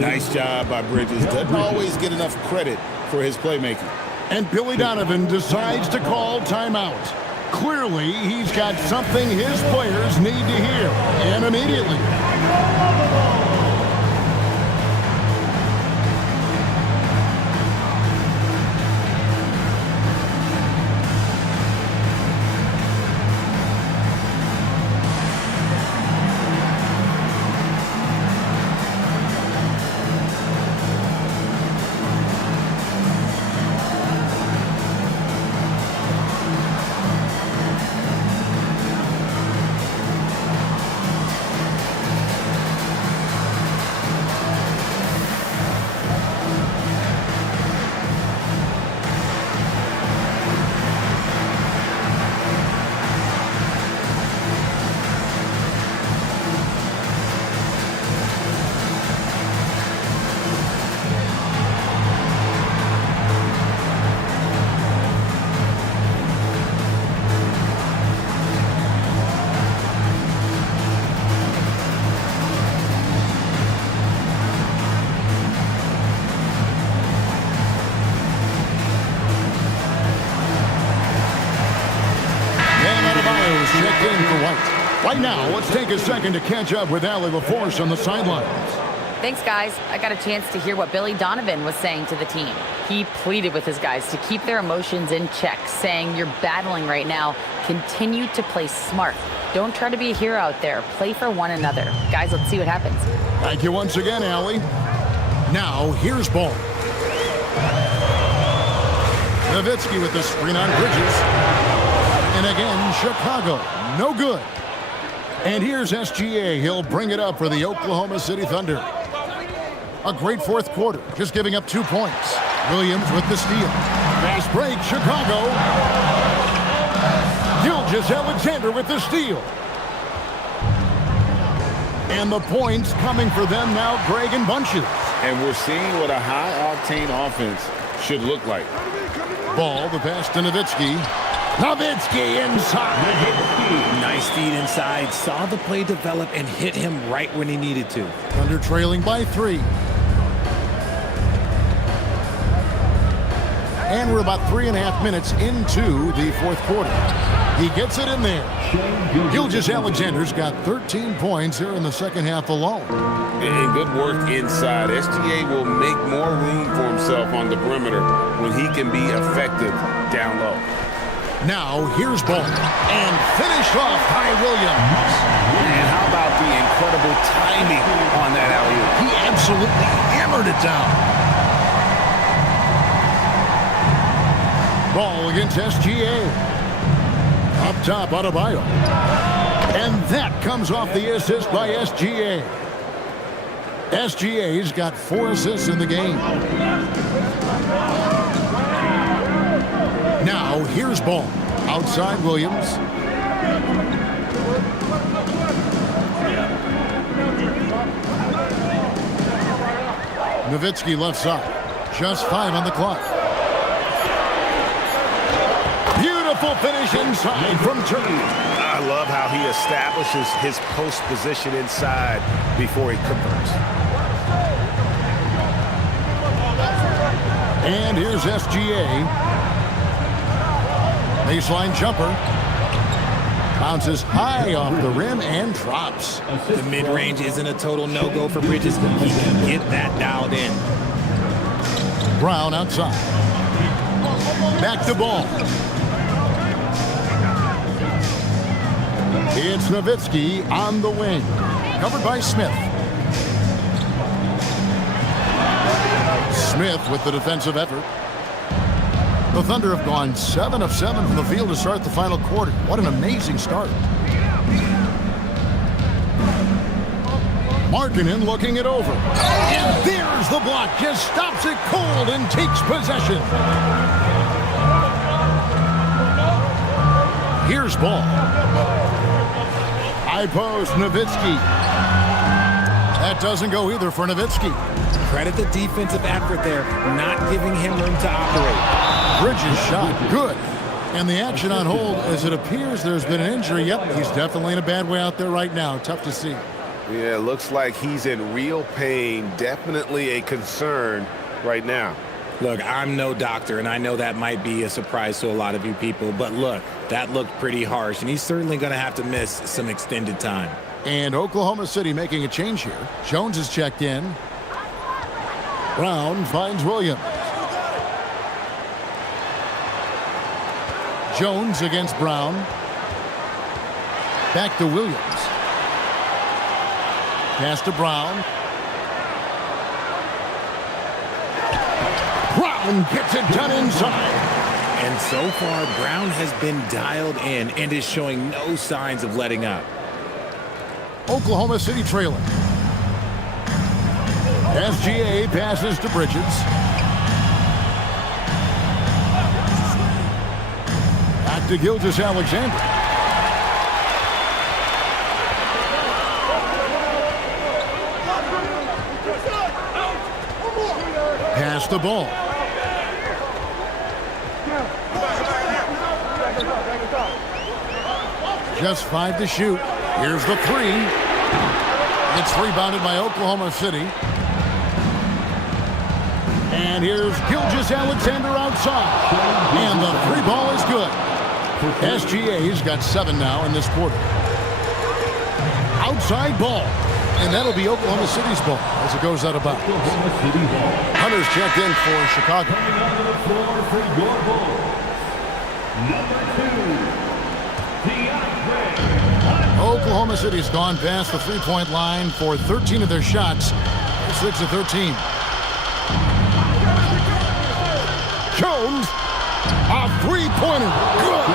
Nice job by Bridges. Doesn't always get enough credit for his playmaking. And Billy Donovan decides to call timeout. Clearly, he's got something his players need to hear. And immediately. Checked in for White. Right now, let's take a second to catch up with Allie LaForce on the sidelines. Thanks, guys. I got a chance to hear what Billy Donovan was saying to the team. He pleaded with his guys to keep their emotions in check, saying, "You're battling right now. Continue to play smart. Don't try to be a hero out there. Play for one another." Guys, let's see what happens. Thank you once again, Allie. Now, here's Ball. Nowitzki with the screen on Bridges. And again, Chicago, no good. And here's SGA. He'll bring it up for the Oklahoma City Thunder. A great fourth quarter, just giving up 2 points. Williams with the steal. Fast break, Chicago. Gilgeous-Alexander with the steal. And the points coming for them now, Greg in bunches. And we're seeing what a high-octane offense should look like. Ball, the pass to Nowitzki. Nowitzki inside. Nice feed inside. Saw the play develop and hit him right when he needed to. Thunder trailing by 3. And we're about 3.5 minutes into the fourth quarter. He gets it in there. Gilgeous-Alexander's got 13 points here in the second half alone. And good work inside. SGA will make more room for himself on the perimeter when he can be effective down low. Now, here's ball. And finished off by Williams. And how about the incredible timing on that alley-oop? He absolutely hammered it down. Ball against SGA. Up top, Adebayo. And that comes off the assist by SGA. SGA's got 4 assists in the game. Now, here's ball. Outside Williams. Nowitzki left side. Just 5 on the clock. Beautiful finish inside from Turkey. I love how he establishes his post position inside before he converts. And here's SGA. Baseline jumper. Bounces high off the rim and drops. The mid-range isn't a total no-go for Bridges. He can get that dialed in. Brown outside. Back to ball. It's Nowitzki on the wing. Covered by Smith. Smith with the defensive effort. The Thunder have gone 7 of 7 from the field to start the final quarter. What an amazing start. Markkanen looking it over. And there's the block. Just stops it cold and takes possession. Here's ball. High post, Nowitzki. That doesn't go either for Nowitzki. Credit the defensive effort there, not giving him room to operate. Bridges shot good. And the action on hold as it appears there's been an injury. Yep, he's definitely in a bad way out there right now. Tough to see. Yeah, it looks like he's in real pain. Definitely a concern right now. Look, I'm no doctor, and I know that might be a surprise to a lot of you people, but look, that looked pretty harsh, and he's certainly going to have to miss some extended time. And Oklahoma City making a change here. Jones is checked in. Brown finds Williams. Jones against Brown. Back to Williams. Pass to Brown. Brown gets it done inside. And so far, Brown has been dialed in and is showing no signs of letting up. Oklahoma City trailing. SGA passes to Bridges. Back to Gilgeous-Alexander. Pass the ball. Just 5 to shoot. Here's the 3. It's rebounded by Oklahoma City. And here's Gilgeous-Alexander outside. And the 3 ball is good. SGA's got 7 now in this quarter. Outside ball. And that'll be Oklahoma City's ball as it goes out of bounds. Hunter's checked in for Chicago. Coming onto the floor for your Bulls, number 2, Oklahoma City's gone past the three-point line for 13 of their shots. 6 of 13. Jones. three-pointer. Good.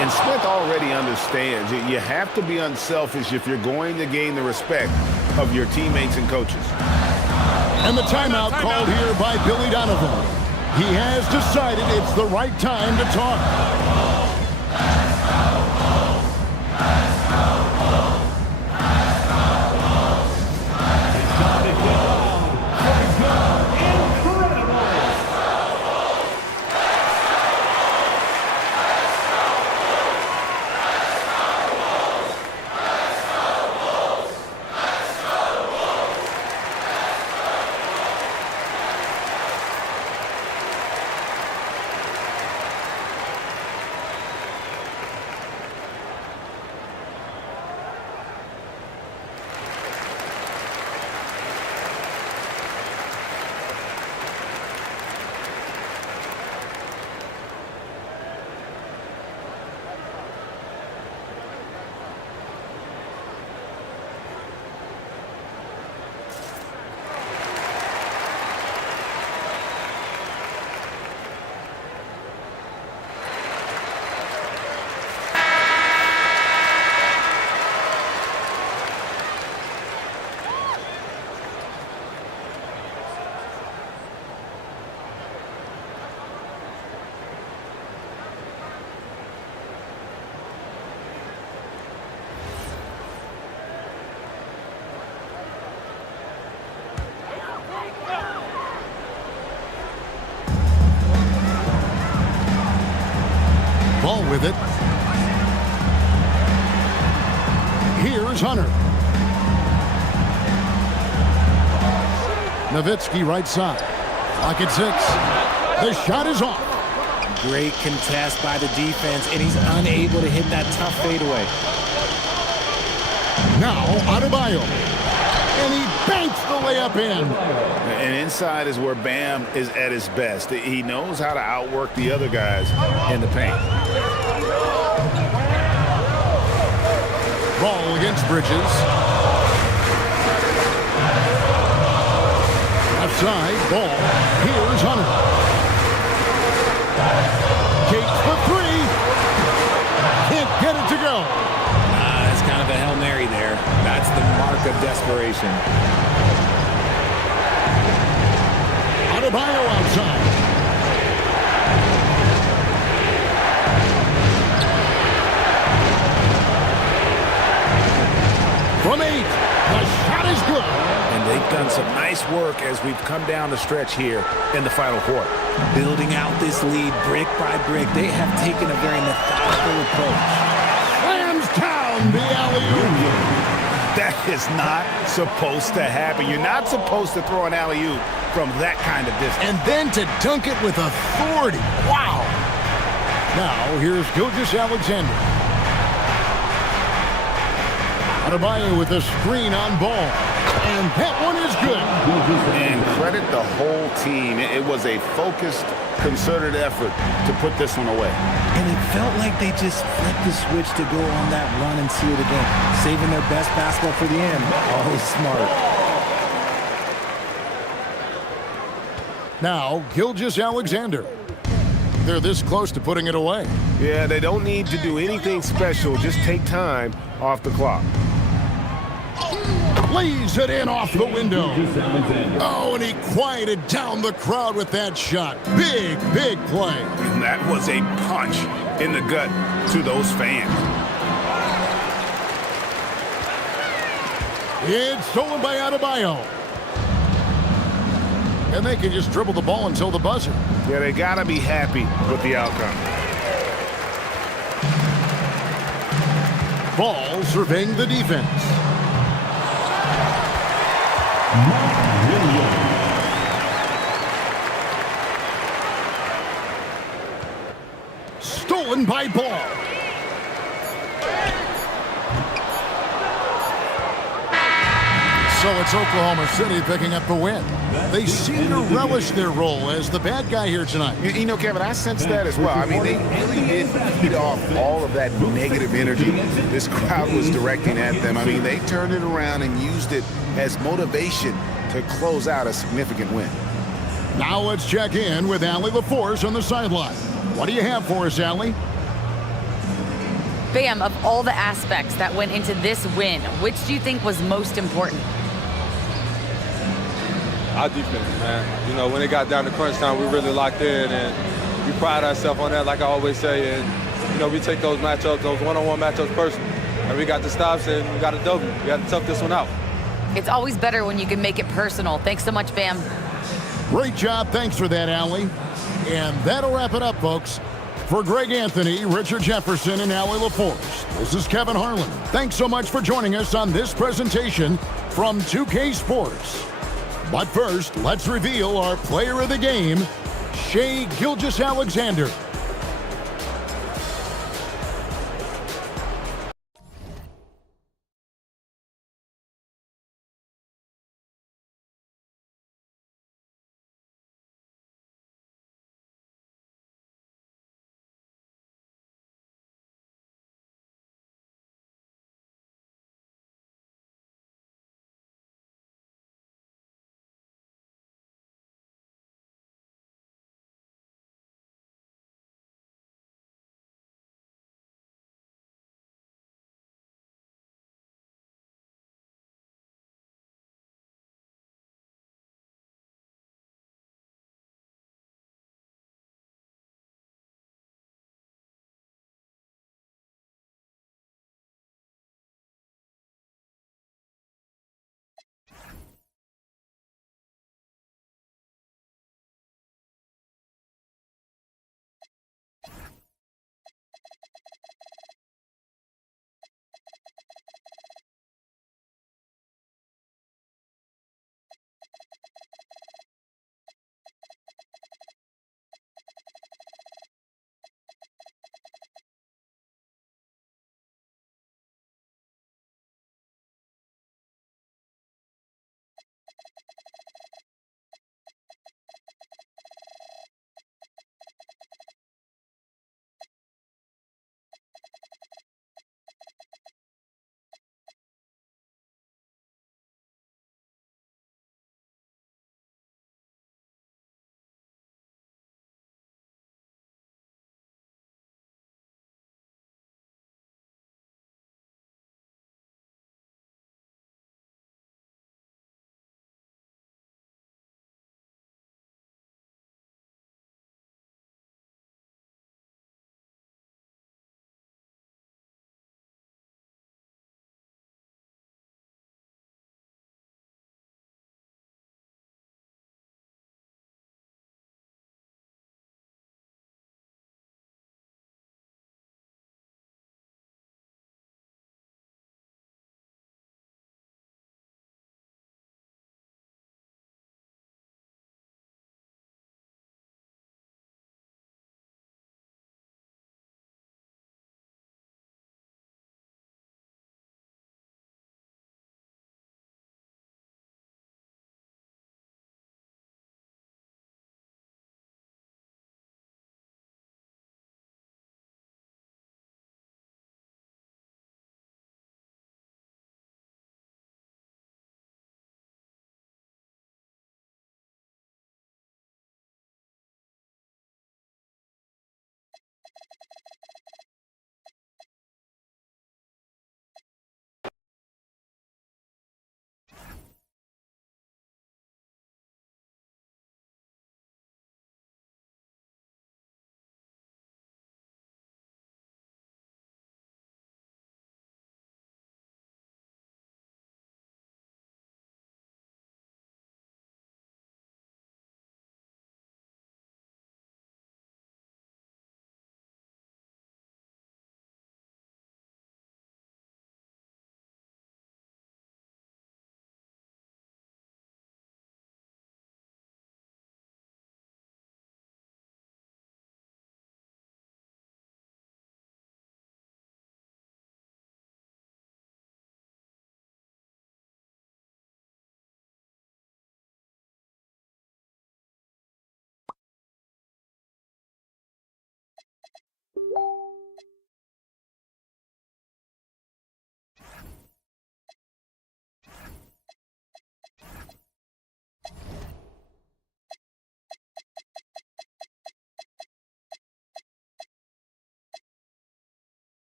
And Smith already understands you have to be unselfish if you're going to gain the respect of your teammates and coaches. And the timeout called here by Billy Donovan. He has decided it's the right time to talk. Ball with it. Here's Hunter. Nowitzki right side. Lock at 6. The shot is off. Great contest by the defense, and he's unable to hit that tough fadeaway. Now Adebayo. And he banks the layup in. And inside is where Bam is at his best. He knows how to outwork the other guys in the paint. Ball against Bridges. Outside, ball. Here's Hunter. Kate for 3. Can't get it to go. That's kind of a Hail Mary there. That's the mark of desperation. Adebayo outside. From 8, the shot is good. And they've done some nice work as we've come down the stretch here in the final quarter. Building out this lead brick by brick, they have taken a very methodical approach. Slams down the alley-oop. That is not supposed to happen. You're not supposed to throw an alley-oop from that kind of distance. And then to dunk it with authority. Wow. Now, here's Gilgeous-Alexander. Adebayo with a screen on ball. And that one is good. And credit the whole team. It was a focused, concerted effort to put this one away. And it felt like they just flipped the switch to go on that run and seal the game, saving their best basketball for the end. Always smart. Now, Gilgeous-Alexander. They're this close to putting it away. Yeah, they don't need to do anything special. Just take time off the clock. Lays it in off the window. Oh, and he quieted down the crowd with that shot. Big, big play. And that was a punch in the gut to those fans. It's stolen by Adebayo. And they can just dribble the ball until the buzzer. Yeah, they got to be happy with the outcome. Ball surveying the defense. Stolen by Ball. So it's Oklahoma City picking up the win. They seem to relish their role as the bad guy here tonight. You know, Kevin, I sense that as well. I mean, they really did feed off all of that negative energy this crowd was directing at them. I mean, they turned it around and used it as motivation to close out a significant win. Now let's check in with Allie LaForce on the sideline. What do you have for us, Allie? Bam, of all the aspects that went into this win, which do you think was most important? Our defense, man. You know, when it got down to crunch time, we really locked in, and we pride ourselves on that, like I always say. And, you know, we take those matchups, those one-on-one matchups personal. And we got the stops, and we got a W. We got to tough this one out. It's always better when you can make it personal. Thanks so much, Bam. Great job. Thanks for that, Allie. And that'll wrap it up, folks. For Greg Anthony, Richard Jefferson, and Allie LaForce, this is Kevin Harlan. Thanks so much for joining us on this presentation from 2K Sports. But first, let's reveal our player of the game, Shai Gilgeous-Alexander.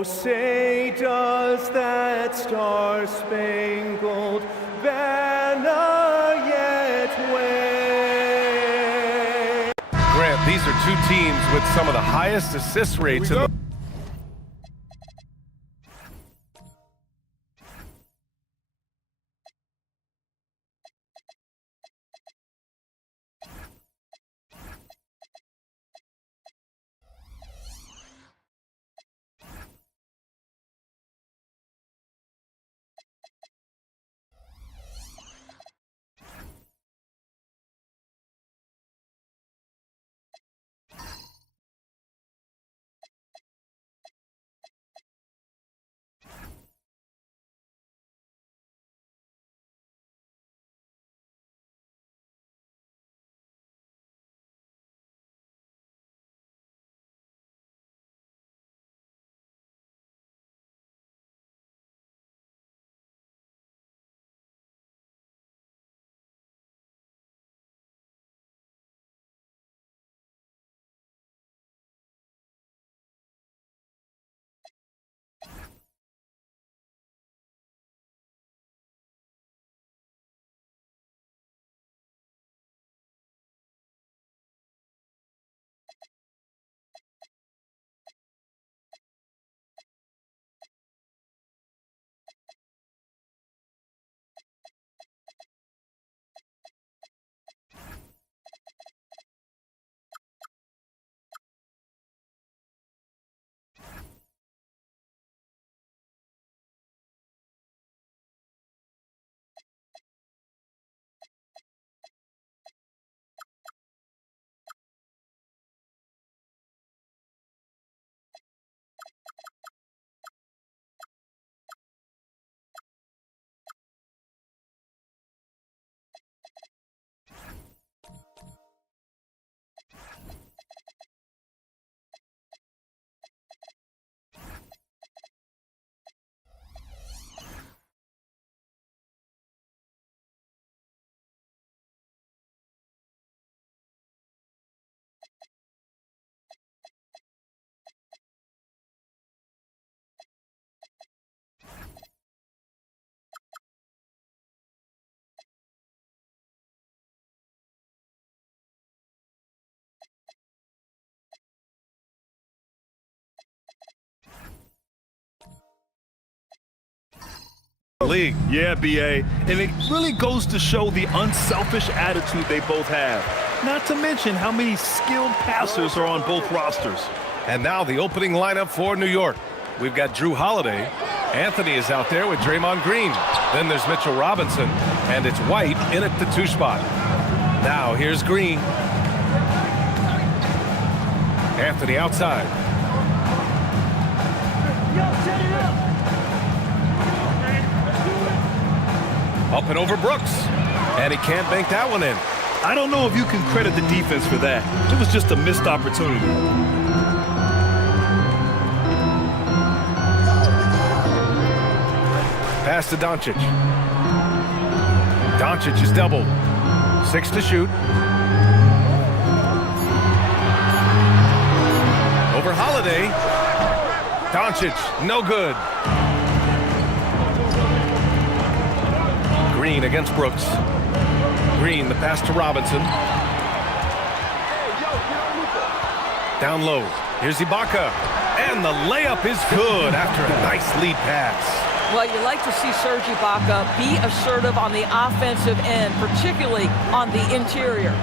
Oh, say does that star-spangled banner yet wave? Grant, these are two teams with some of the highest assist rates in the league. Yeah, BA, and it really goes to show the unselfish attitude they both have. Not to mention how many skilled passers are on both rosters. And now the opening lineup for New York. We've got Drew Holiday. Anthony is out there with Draymond Green. Then there's Mitchell Robinson, and it's White in at the 2 spot. Now here's Green. Anthony outside. Up and over Brooks. And he can't bank that one in. I don't know if you can credit the defense for that. It was just a missed opportunity. Pass to Doncic. Doncic is doubled. 6 to shoot. Over Holiday. Doncic, no good. Green against Brooks. Green, the pass to Robinson. Down low. Here's Ibaka. And the layup is good after a nice lead pass. Well, you like to see Serge Ibaka be assertive on the offensive end, particularly on the interior.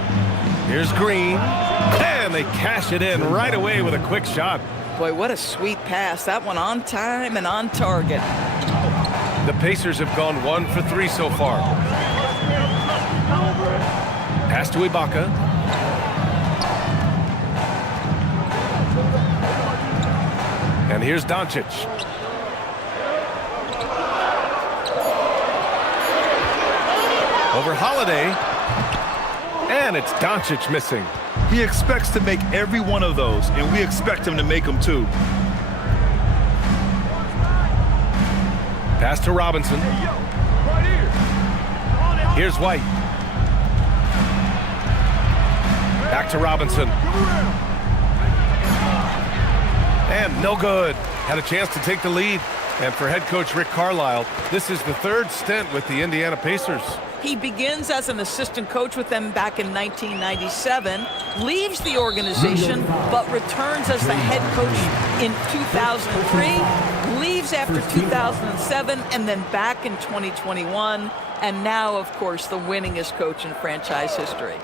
Here's Green. And they cash it in right away with a quick shot. Boy, what a sweet pass. That one on time and on target. The Pacers have gone 1 for 3 so far. Pass to Ibaka. And here's Doncic. Over Holiday. And it's Doncic missing. He expects to make every one of those, and we expect him to make them too. Pass to Robinson. Here's White. Back to Robinson. And no good. had a chance to take the lead. And for head coach Rick Carlisle, this is the third stint with the Indiana Pacers. He begins as an assistant coach with them back in 1997, leaves the organization, but returns as the head coach in 2003, leaves after 2007, and then back in 2021, and now, of course, the winningest coach in franchise history.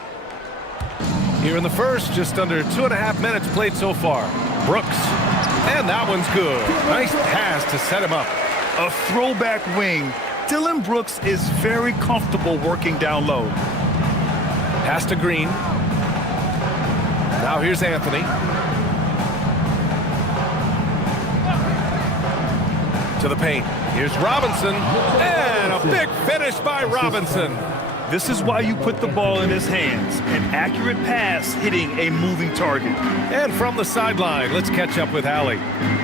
Here in the first, just under 2.5 minutes played so far. Brooks, and that one's good. Nice pass to set him up. A throwback wing. Dillon Brooks is very comfortable working down low. Pass to Green. Now here's Anthony. To the paint. Here's Robinson. And a big finish by Robinson. This is why you put the ball in his hands. An accurate pass hitting a moving target. And from the sideline, let's catch up with Allie.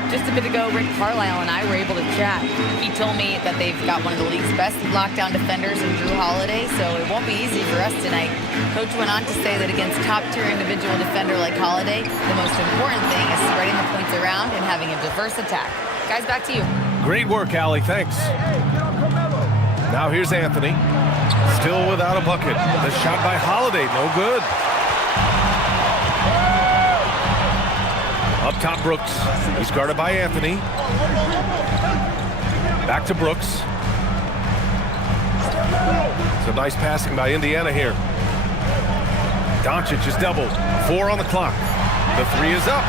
Just a bit ago, Rick Carlisle and I were able to chat. He told me that they've got one of the league's best lockdown defenders in Drew Holiday, so it won't be easy for us tonight. Coach went on to say that against top-tier individual defender like Holiday, the most important thing is spreading the points around and having a diverse attack. Guys, back to you. Great work, Allie. Thanks. Now here's Anthony. Still without a bucket. The shot by Holiday, no good. Up top, Brooks. He's guarded by Anthony. Back to Brooks. Some nice passing by Indiana here. Doncic is doubled. 4 on the clock. The 3 is up.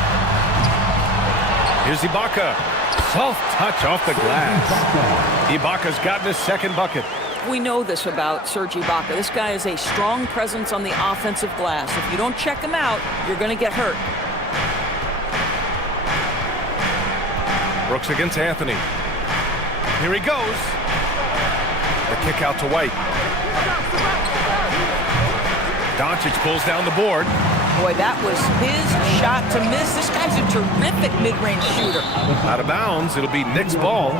Here's Ibaka. Soft touch off the glass. Ibaka's gotten his second bucket. We know this about Serge Ibaka. This guy is a strong presence on the offensive glass. If you don't check him out, you're going to get hurt. Brooks against Anthony. Here he goes. The kick out to White. Doncic pulls down the board. Boy, that was his shot to miss. This guy's a terrific mid-range shooter. Out of bounds. It'll be Knicks ball.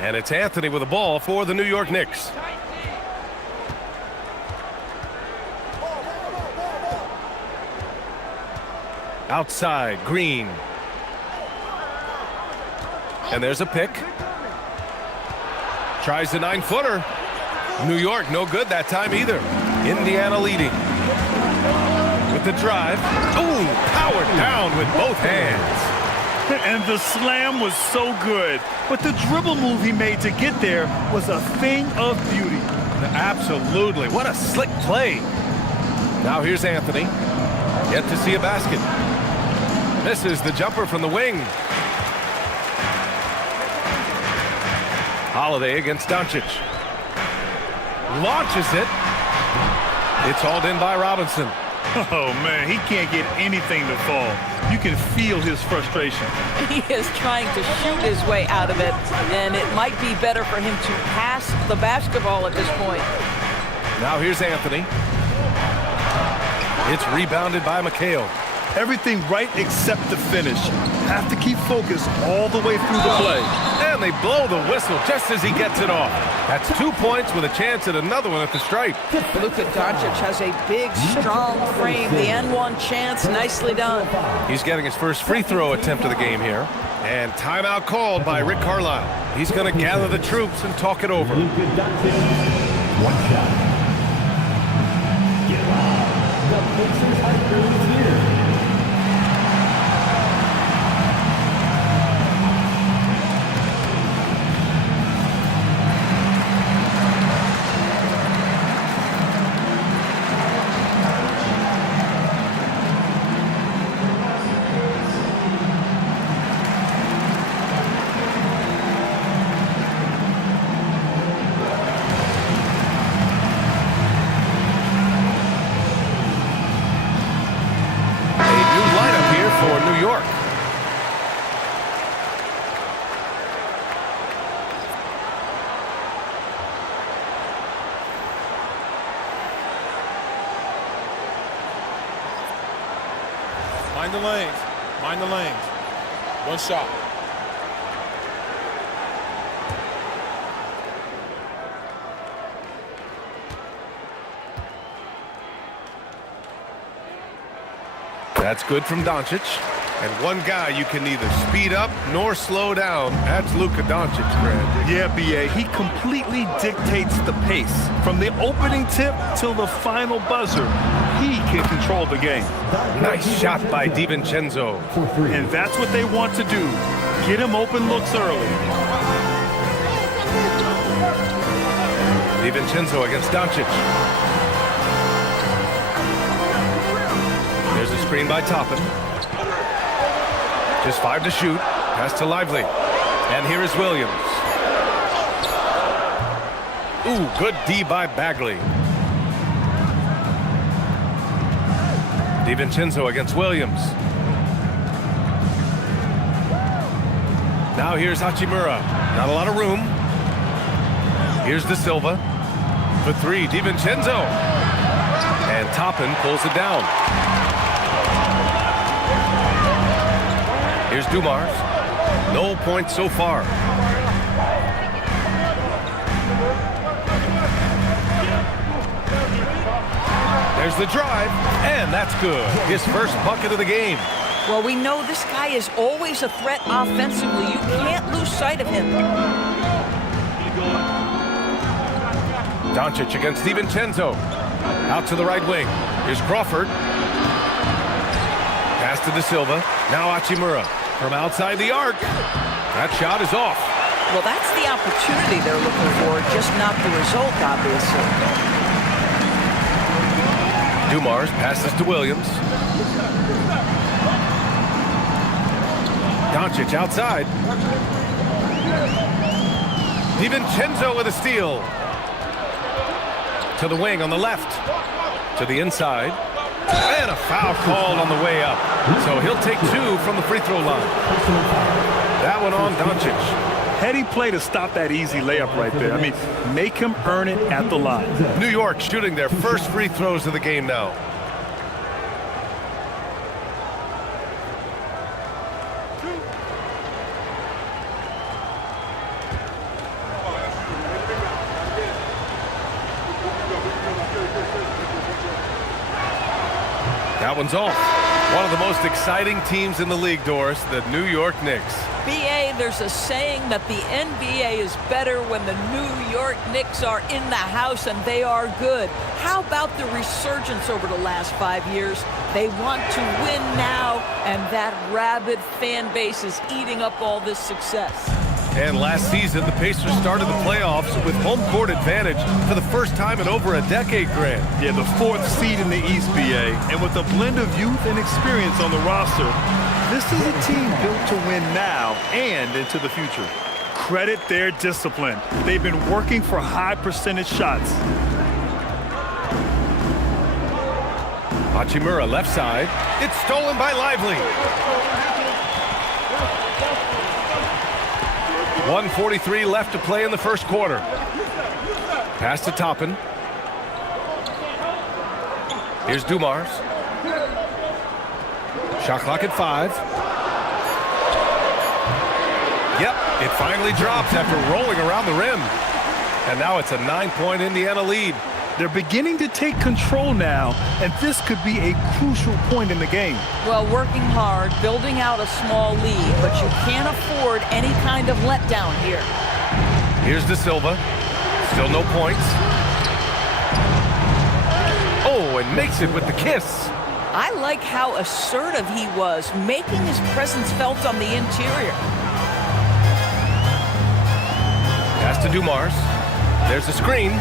And it's Anthony with the ball for the New York Knicks. Outside, Green. And there's a pick. Tries the 9-footer. New York, no good that time either. Indiana leading. With the drive. Ooh, powered down with both hands. And the slam was so good. But the dribble move he made to get there was a thing of beauty. Absolutely. What a slick play. Now here's Anthony. Yet to see a basket. Misses the jumper from the wing. Holiday against Doncic. Launches it. It's hauled in by Robinson. Oh, man, he can't get anything to fall. You can feel his frustration. He is trying to shoot his way out of it, and it might be better for him to pass the basketball at this point. Now here's Anthony. It's rebounded by McHale. Everything right except the finish. Have to keep focused all the way through the play. And they blow the whistle just as he gets it off. That's 2 points with a chance at another one at the stripe. Luka Doncic has a big, strong frame. The N1 chance, nicely done. He's getting his first free throw attempt of the game here. And timeout called by Rick Carlisle. He's going to gather the troops and talk it over. Luka Doncic, 1 shot. The Pacers are really here. Mind the lanes. Mind the lanes. 1 shot. That's good from Doncic. And one guy you can neither speed up nor slow down. That's Luka Doncic, Grant. Yeah, B.A., he completely dictates the pace. From the opening tip till the final buzzer, he can control the game. Nice shot by DiVincenzo. And that's what they want to do. Get him open looks early. DiVincenzo against Doncic. There's a screen by Toppin. Just 5 to shoot. Pass to Lively. And here is Williams. Ooh, good D by Bagley. DiVincenzo against Williams. Now here's Hachimura. Not a lot of room. Here's De Silva. For 3, DiVincenzo. And Toppin pulls it down. Here's Dumars. No points so far. There's the drive, and that's good. His first bucket of the game. Well, we know this guy is always a threat offensively. You can't lose sight of him. Doncic against DiVincenzo. Out to the right wing. Here's Crawford. Pass to De Silva. Now Hachimura from outside the arc. That shot is off. Well, that's the opportunity they're looking for, just not the result, obviously. Dumars passes to Williams. Doncic outside. DiVincenzo with a steal. To the wing on the left. To the inside. And a foul called on the way up. So he'll take 2 from the free throw line. That one on Doncic. Heady play to stop that easy layup right there. I mean, make him earn it at the line. New York shooting their first free throws of the game now. That one's off. One of the most exciting teams in the league, Doris, the New York Knicks. B.A., there's a saying that the NBA is better when the New York Knicks are in the house, and they are good. How about the resurgence over the last 5 years? They want to win now, and that rabid fan base is eating up all this success. And last season, the Pacers started the playoffs with home court advantage for the first time in over a decade, Grant. Yeah, the 4th seed in the East, B.A. And with a blend of youth and experience on the roster, this is a team built to win now and into the future. Credit their discipline. They've been working for high percentage shots. Hachimura left side. It's stolen by Lively. 1:43 left to play in the first quarter. Pass to Toppin. Here's Dumars. Shot clock at 5. Yep, it finally drops after rolling around the rim. And now it's a 9-point Indiana lead. They're beginning to take control now, and this could be a crucial point in the game. Well, working hard, building out a small lead, but you can't afford any kind of letdown here. Here's De Silva. Still no points. Oh, and makes it with the kiss. I like how assertive he was, making his presence felt on the interior. Pass to Dumars. There's a screen.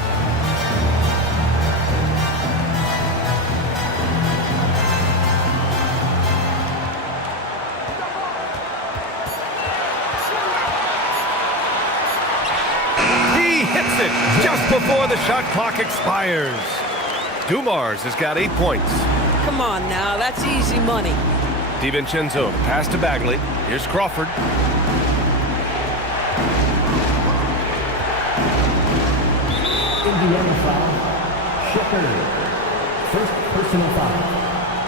He hits it just before the shot clock expires. Dumars has got 8 points. Come on now, that's easy money. DiVincenzo, pass to Bagley. Here's Crawford. Indiana foul. Shepherd. First personal foul.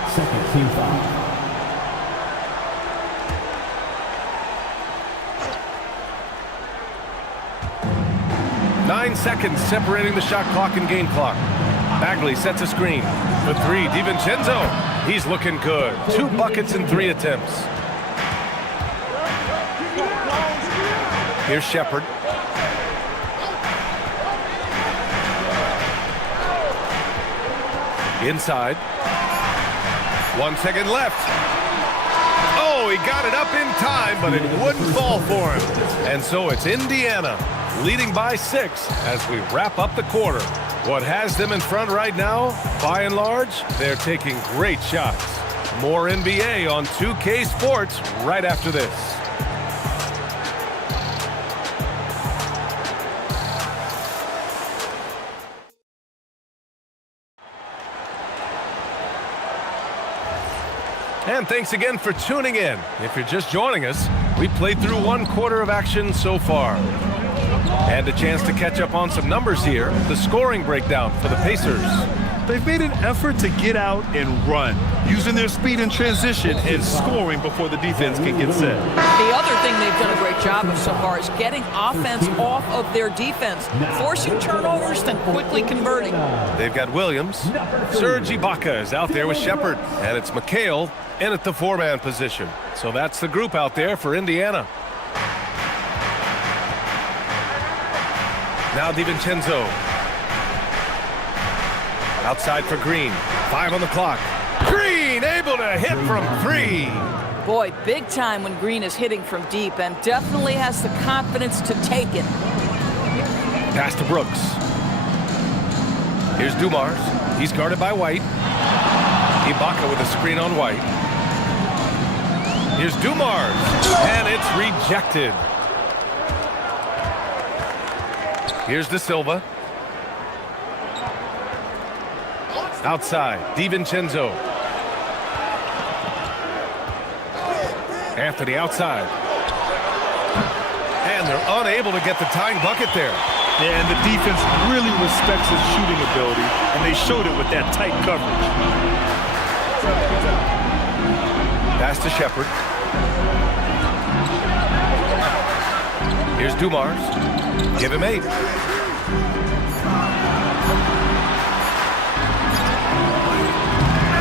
Second team foul. Nine seconds separating the shot clock and game clock. Bagley sets a screen. For three, DiVincenzo. He's looking good. 2 buckets in 3 attempts. Here's Shepard. Inside. 1 second left. Oh, he got it up in time, but it wouldn't fall for him. And so it's Indiana leading by 6 as we wrap up the quarter. What has them in front right now, by and large, they're taking great shots. More NBA on 2K Sports right after this. And thanks again for tuning in. If you're just joining us, we played through 1 quarter of action so far. And a chance to catch up on some numbers here. The scoring breakdown for the Pacers. They've made an effort to get out and run, using their speed in transition and scoring before the defense can get set. The other thing they've done a great job of so far is getting offense off of their defense, forcing turnovers, then quickly converting. They've got Williams. Serge Ibaka is out there with Shepard. And it's McHale in at the 4-man position. So that's the group out there for Indiana. Now DiVincenzo. Outside for Green. 5 on the clock. Green able to hit from 3. Boy, big time when Green is hitting from deep and definitely has the confidence to take it. Pass to Brooks. Here's Dumars. He's guarded by White. Ibaka with a screen on White. Here's Dumars. And it's rejected. Here's De Silva. Outside, DiVincenzo. Anthony outside. And they're unable to get the tying bucket there. Yeah, and the defense really respects his shooting ability, and they showed it with that tight coverage. Pass to Shepard. Here's Dumars. Give him 8.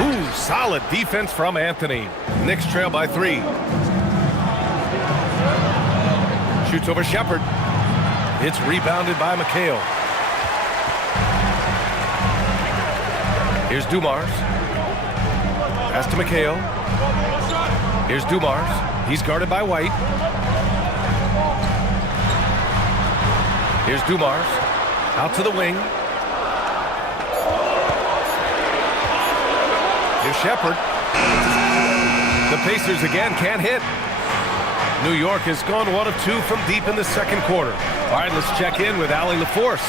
Ooh, solid defense from Anthony. Knicks trail by 3. Shoots over Shepard. It's rebounded by McHale. Here's Dumars. Pass to McHale. Here's Dumars. He's guarded by White. Here's Dumars. Out to the wing. Here's Shepard. The Pacers again can't hit. New York has gone 1 of 2 from deep in the second quarter. All right, let's check in with Allie LaForce.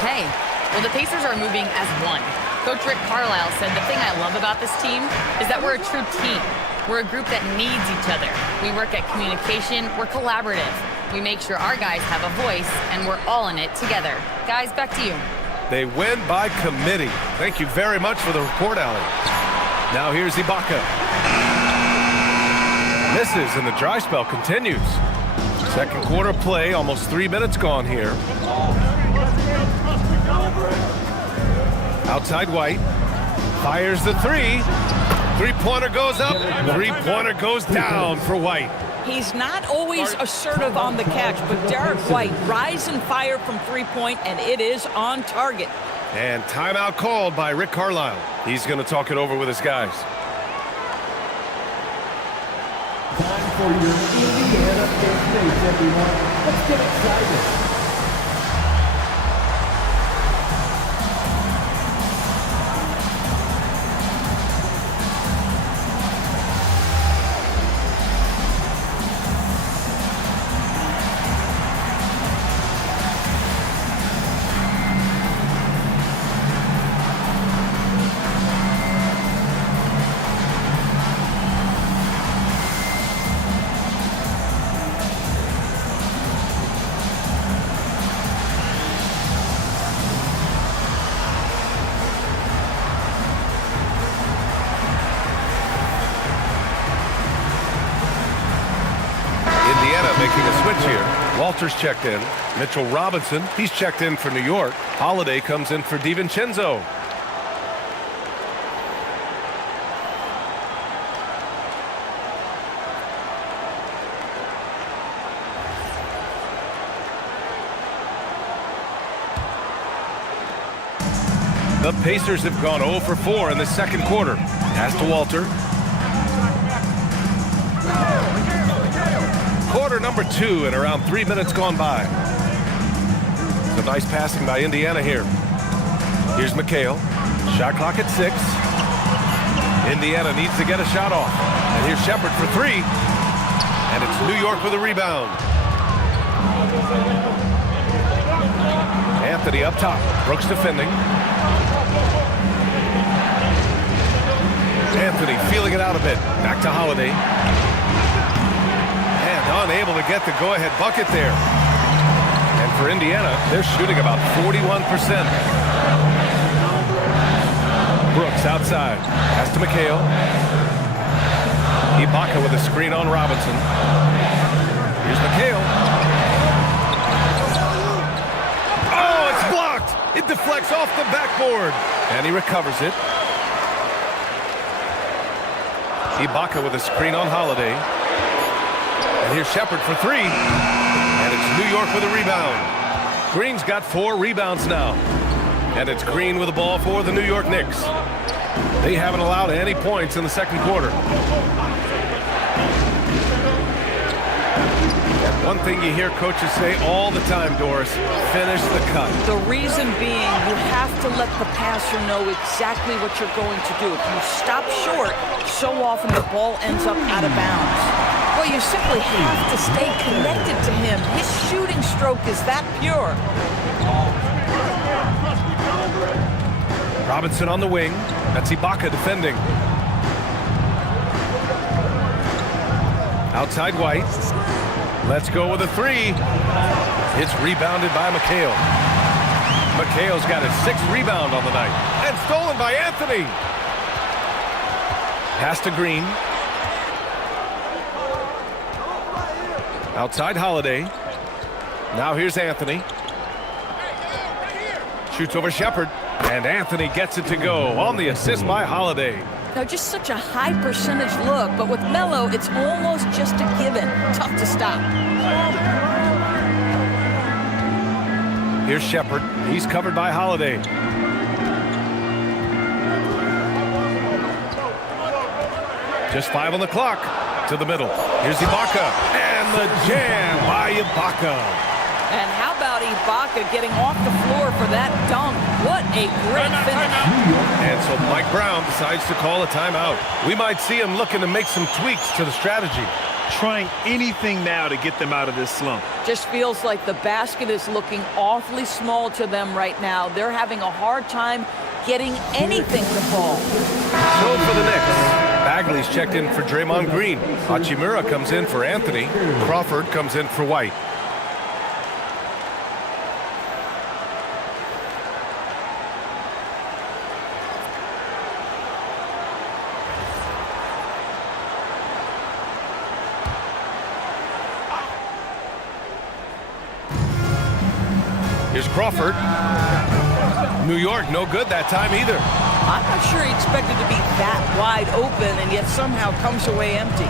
Hey, well, the Pacers are moving as one. Coach Rick Carlisle said the thing I love about this team is that we're a true team. We're a group that needs each other. We work at communication. We're collaborative. We make sure our guys have a voice, and we're all in it together. Guys, back to you. They win by committee. Thank you very much for the report, Allie. Now here's Ibaka. Misses, and the dry spell continues. Second quarter play, almost 3 minutes gone here. Outside White. Fires the 3. Three-pointer goes up. Three-pointer goes down for White. He's not always assertive on the catch, but Derek White rise and fire from three-point, and it is on target. And timeout called by Rick Carlisle. He's going to talk it over with his guys. Time for your Indiana Pacers, everyone. Let's get excited. Making a switch here. Walters checked in. Mitchell Robinson, he's checked in for New York. Holiday comes in for DiVincenzo. The Pacers have gone 0 for 4 in the second quarter. Pass to Walter. Quarter number 2 and around 3 minutes gone by. Some nice passing by Indiana here. Here's McHale. Shot clock at 6. Indiana needs to get a shot off. And here's Shepard for 3. And it's New York with a rebound. Anthony up top. Brooks defending. Anthony feeling it out a bit. Back to Holiday. And unable to get the go-ahead bucket there. And for Indiana, they're shooting about 41%. Brooks outside. Pass to McHale. Ibaka with a screen on Robinson. Here's McHale. Oh, it's blocked. It deflects off the backboard. And he recovers it. Ibaka with a screen on Holiday. And here's Shepard for 3. And it's New York with a rebound. Green's got 4 rebounds now. And it's Green with the ball for the New York Knicks. They haven't allowed any points in the second quarter. And one thing you hear coaches say all the time, Doris, finish the cut. The reason being, you have to let the passer know exactly what you're going to do. If you stop short, so often the ball ends up out of bounds. Well, you simply have to stay connected to him. His shooting stroke is that pure. Robinson on the wing. That's Ibaka defending. Outside White. Let's go with a 3. It's rebounded by McHale. McHale's got his 6th rebound on the night. And stolen by Anthony. Pass to Green. Outside Holiday. Now here's Anthony. Shoots over Shepard. And Anthony gets it to go on the assist by Holiday. Now, just such a high percentage look, but with Melo, it's almost just a given. Tough to stop. Here's Shepard. He's covered by Holiday. Just 5 on the clock. To the middle. Here's Ibaka. And the jam by Ibaka. And how about Ibaka getting off the floor for that dunk? What a great finish. And so Mike Brown decides to call a timeout. We might see him looking to make some tweaks to the strategy. Trying anything now to get them out of this slump. Just feels like the basket is looking awfully small to them right now. They're having a hard time getting anything to fall. So for the Knicks, Bagley's checked in for Draymond Green. Hachimura comes in for Anthony. Crawford comes in for White. Here's Crawford. New York, no good that time either. I'm not sure he expected to be that wide open and yet somehow comes away empty.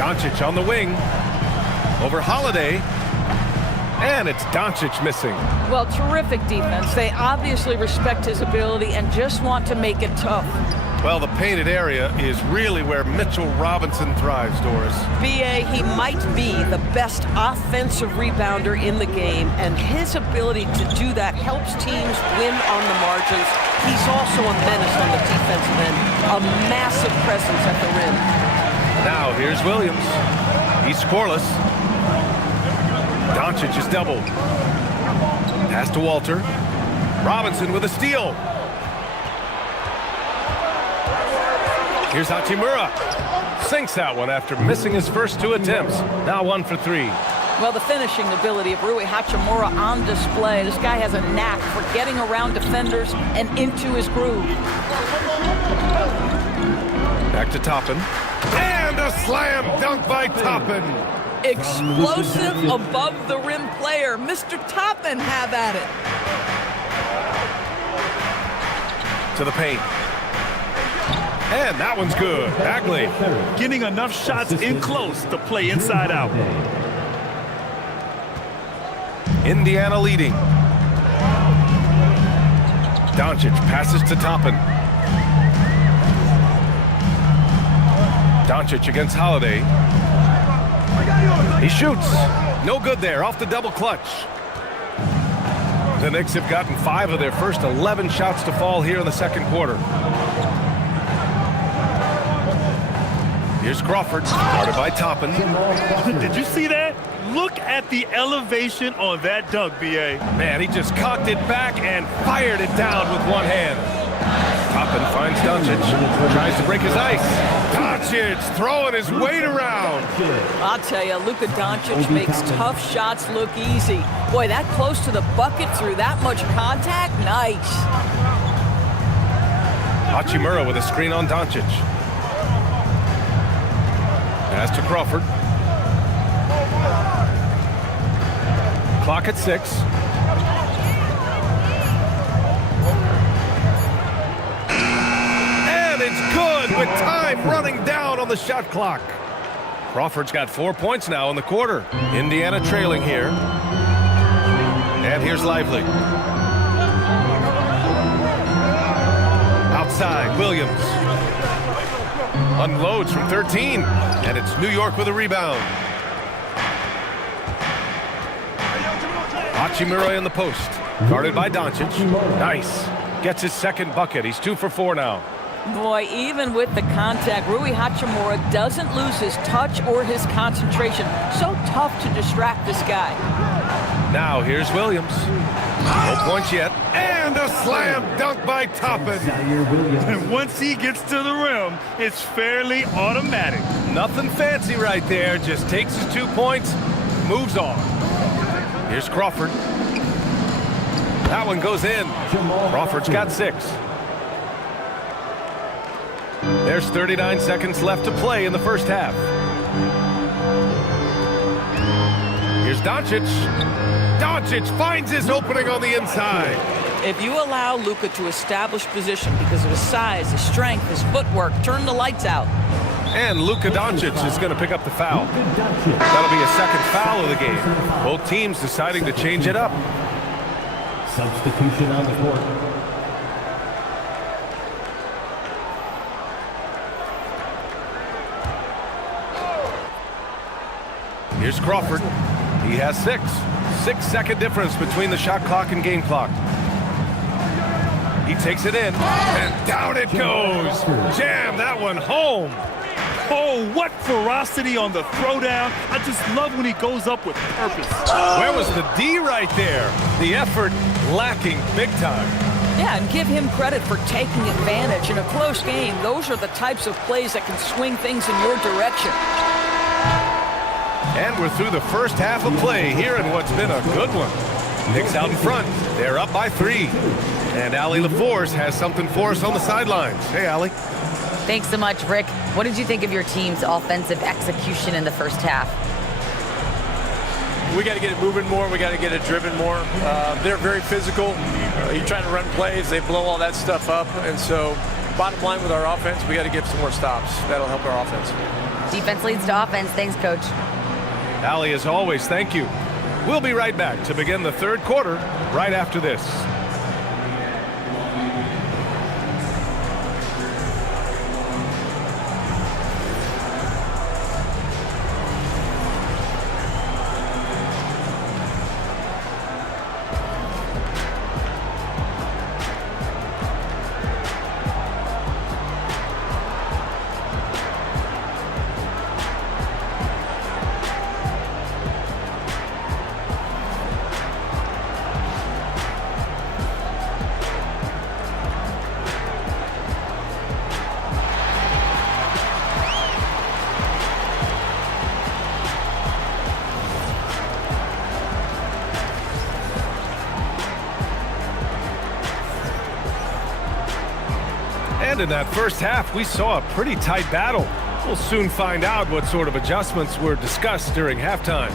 Doncic on the wing. Over Holiday. And it's Doncic missing. Well, terrific defense. They obviously respect his ability and just want to make it tough. Well, the painted area is really where Mitchell Robinson thrives, Doris. B.A., he might be the best offensive rebounder in the game, and his ability to do that helps teams win on the margins. He's also a menace on the defensive end, a massive presence at the rim. Now, here's Williams. He's scoreless. Doncic is doubled. Pass to Walter. Robinson with a steal. Here's Hachimura. Sinks that one after missing his first 2 attempts. Now 1 for 3. Well, the finishing ability of Rui Hachimura on display. This guy has a knack for getting around defenders and into his groove. Back to Toppin. And a slam dunk by Toppin. Explosive above the rim player. Mr. Toppin, have at it. To the paint. And that one's good. Bagley. Getting enough shots in close to play inside out. Indiana leading. Doncic passes to Toppin. Doncic against Holiday. He shoots. No good there, off the double clutch. The Knicks have gotten 5 of their first 11 shots to fall here in the second quarter. Here's Crawford, guarded by Toppin. Did you see that? Look at the elevation on that dunk, B.A. Man, he just cocked it back and fired it down with one hand. Toppin finds Doncic, tries to break his ice. Doncic throwing his weight around. I'll tell you, Luka Doncic makes tough shots look easy. Boy, that close to the bucket through that much contact, nice. Hachimura with a screen on Doncic. Pass to Crawford. Clock at 6. And it's good with time running down on the shot clock. Crawford's got 4 points now in the quarter. Indiana trailing here. And here's Lively. Outside, Williams. Unloads from 13. And it's New York with a rebound. Hachimura in the post. Guarded by Doncic. Nice. Gets his second bucket. He's 2 for 4 now. Boy, even with the contact, Rui Hachimura doesn't lose his touch or his concentration. So tough to distract this guy. Now here's Williams. No points yet. And a slam dunk by Toppin. And once he gets to the rim, it's fairly automatic. Nothing fancy right there. Just takes his 2 points, moves on. Here's Crawford. That one goes in. Crawford's got 6. There's 39 seconds left to play in the first half. Here's Doncic. Doncic finds his opening on the inside. If you allow Luka to establish position because of his size, his strength, his footwork, turn the lights out. And Luka Doncic is going to pick up the foul. That'll be a second foul of the game. Both teams deciding to change it up. Substitution on the court. Here's Crawford. He has 6. 6-second difference between the shot clock and game clock. He takes it in, and down it goes. Jam that one home. Oh, what ferocity on the throwdown. I just love when he goes up with purpose. Where was the D right there? The effort lacking big time. Yeah, and give him credit for taking advantage. In a close game, those are the types of plays that can swing things in your direction. And we're through the first half of play here in what's been a good one. Knicks out in front. They're up by 3. And Allie LaForce has something for us on the sidelines. Hey, Allie. Thanks so much, Rick. What did you think of your team's offensive execution in the first half? We got to get it moving more. We got to get it driven more. They're very physical. You're trying to run plays. They blow all that stuff up. And so bottom line with our offense, we got to get some more stops. That'll help our offense. Defense leads to offense. Thanks, Coach. Allie, as always, thank you. We'll be right back to begin the third quarter right after this. And in that first half, we saw a pretty tight battle. We'll soon find out what sort of adjustments were discussed during halftime.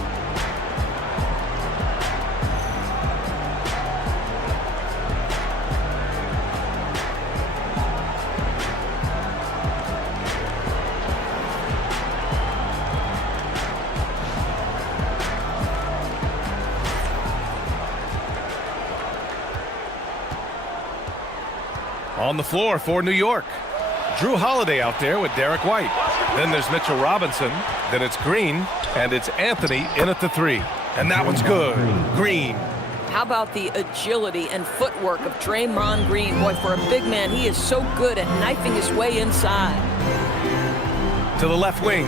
On the floor for New York, Drew Holiday out there with Derek White. Then there's Mitchell Robinson. Then it's Green, and it's Anthony in at the 3. And that one's good. Green. How about the agility and footwork of Draymond Green? Boy, for a big man, he is so good at knifing his way inside. To the left wing.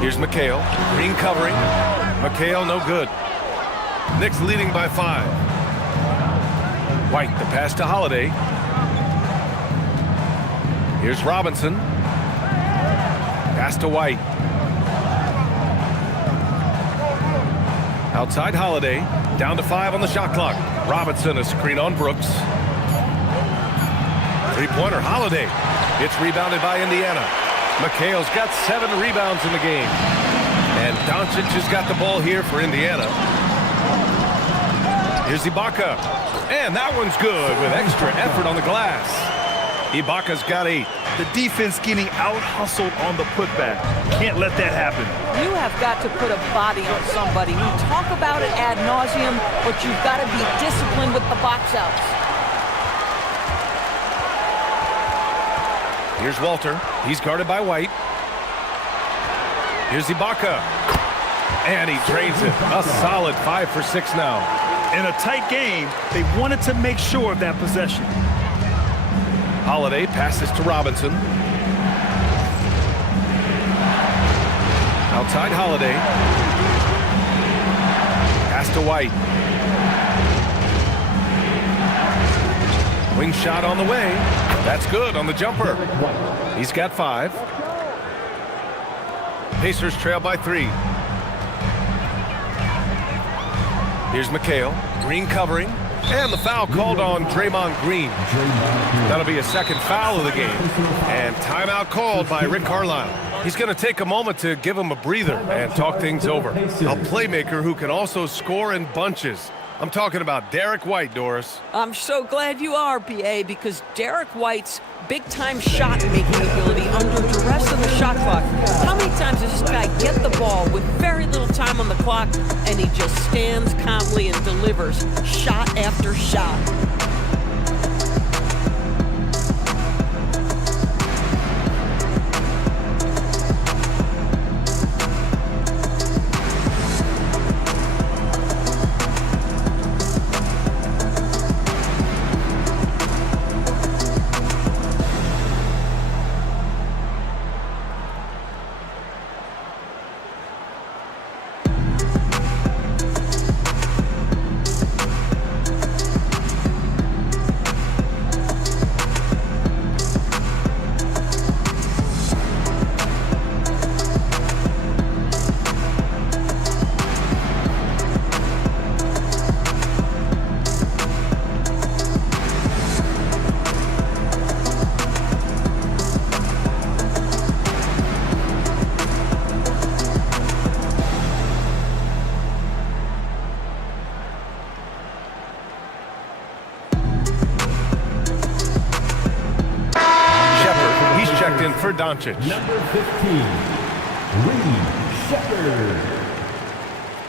Here's McHale. Green covering. McHale no good. Knicks leading by 5. White, the pass to Holiday. Here's Robinson. Pass to White. Outside Holiday. Down to 5 on the shot clock. Robinson, a screen on Brooks. Three-pointer, Holiday. It's rebounded by Indiana. McHale's got 7 rebounds in the game. And Doncic has got the ball here for Indiana. Here's Ibaka. And that one's good with extra effort on the glass. Ibaka's got 8. The defense getting out-hustled on the putback. Can't let that happen. You have got to put a body on somebody. We talk about it ad nauseum, but you've got to be disciplined with the box outs. Here's Walter. He's guarded by White. Here's Ibaka. And he drains it. A solid 5 for 6 now. In a tight game, they wanted to make sure of that possession. Holiday passes to Robinson. Outside Holiday. Pass to White. Wing shot on the way. That's good on the jumper. He's got 5. Pacers trail by 3. Here's McHale. Green covering. And the foul called on Draymond Green. That'll be a second foul of the game. And timeout called by Rick Carlisle. He's going to take a moment to give him a breather and talk things over. A playmaker who can also score in bunches. I'm talking about Derek White, Doris. I'm so glad you are, PA, because Derek White's big-time shot-making ability under duress of the shot clock. How many times does this guy get the ball with very little time on the clock, and he just stands calmly and delivers shot after shot? For Doncic. Number 15, Reed Shepherd.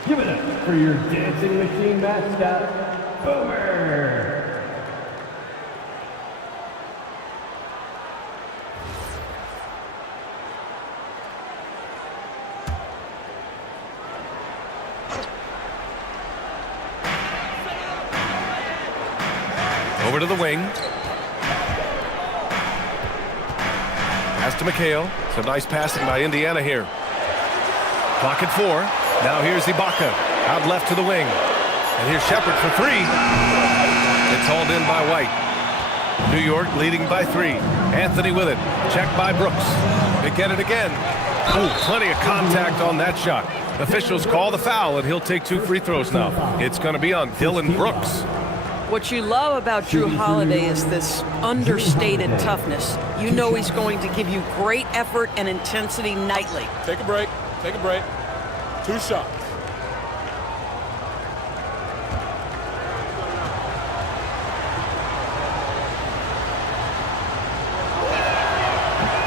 Give it up for your dancing machine mascot, Boomer. Over to the wing. Pass to McHale. Some nice passing by Indiana here. Clock at 4. Now here's Ibaka. Out left to the wing. And here's Shepherd for 3. It's hauled in by White. New York leading by 3. Anthony with it. Checked by Brooks. They get it again. Ooh, plenty of contact on that shot. Officials call the foul, and he'll take 2 free throws now. It's going to be on Dylan Brooks. What you love about Drew Holiday is this understated toughness. You know he's going to give you great effort and intensity nightly. Take a break. Take a break. 2 shots.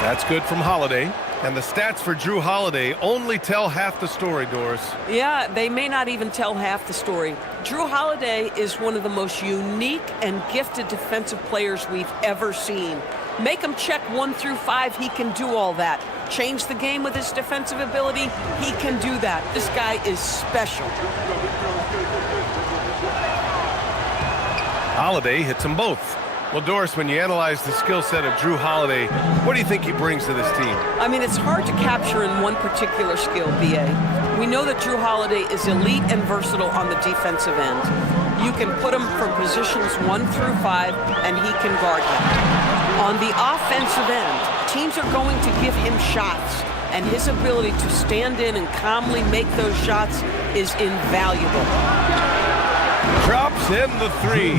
That's good from Holiday. And the stats for Drew Holiday only tell half the story, Doris. Yeah, they may not even tell half the story. Drew Holiday is one of the most unique and gifted defensive players we've ever seen. Make him check 1 through 5, he can do all that. Change the game with his defensive ability, he can do that. This guy is special. Holiday hits them both. Well, Doris, when you analyze the skill set of Drew Holiday, what do you think he brings to this team? I mean, it's hard to capture in one particular skill, B.A. We know that Drew Holiday is elite and versatile on the defensive end. You can put him from positions 1 through 5, and he can guard them. On the offensive end, teams are going to give him shots, and his ability to stand in and calmly make those shots is invaluable. Drops in the 3.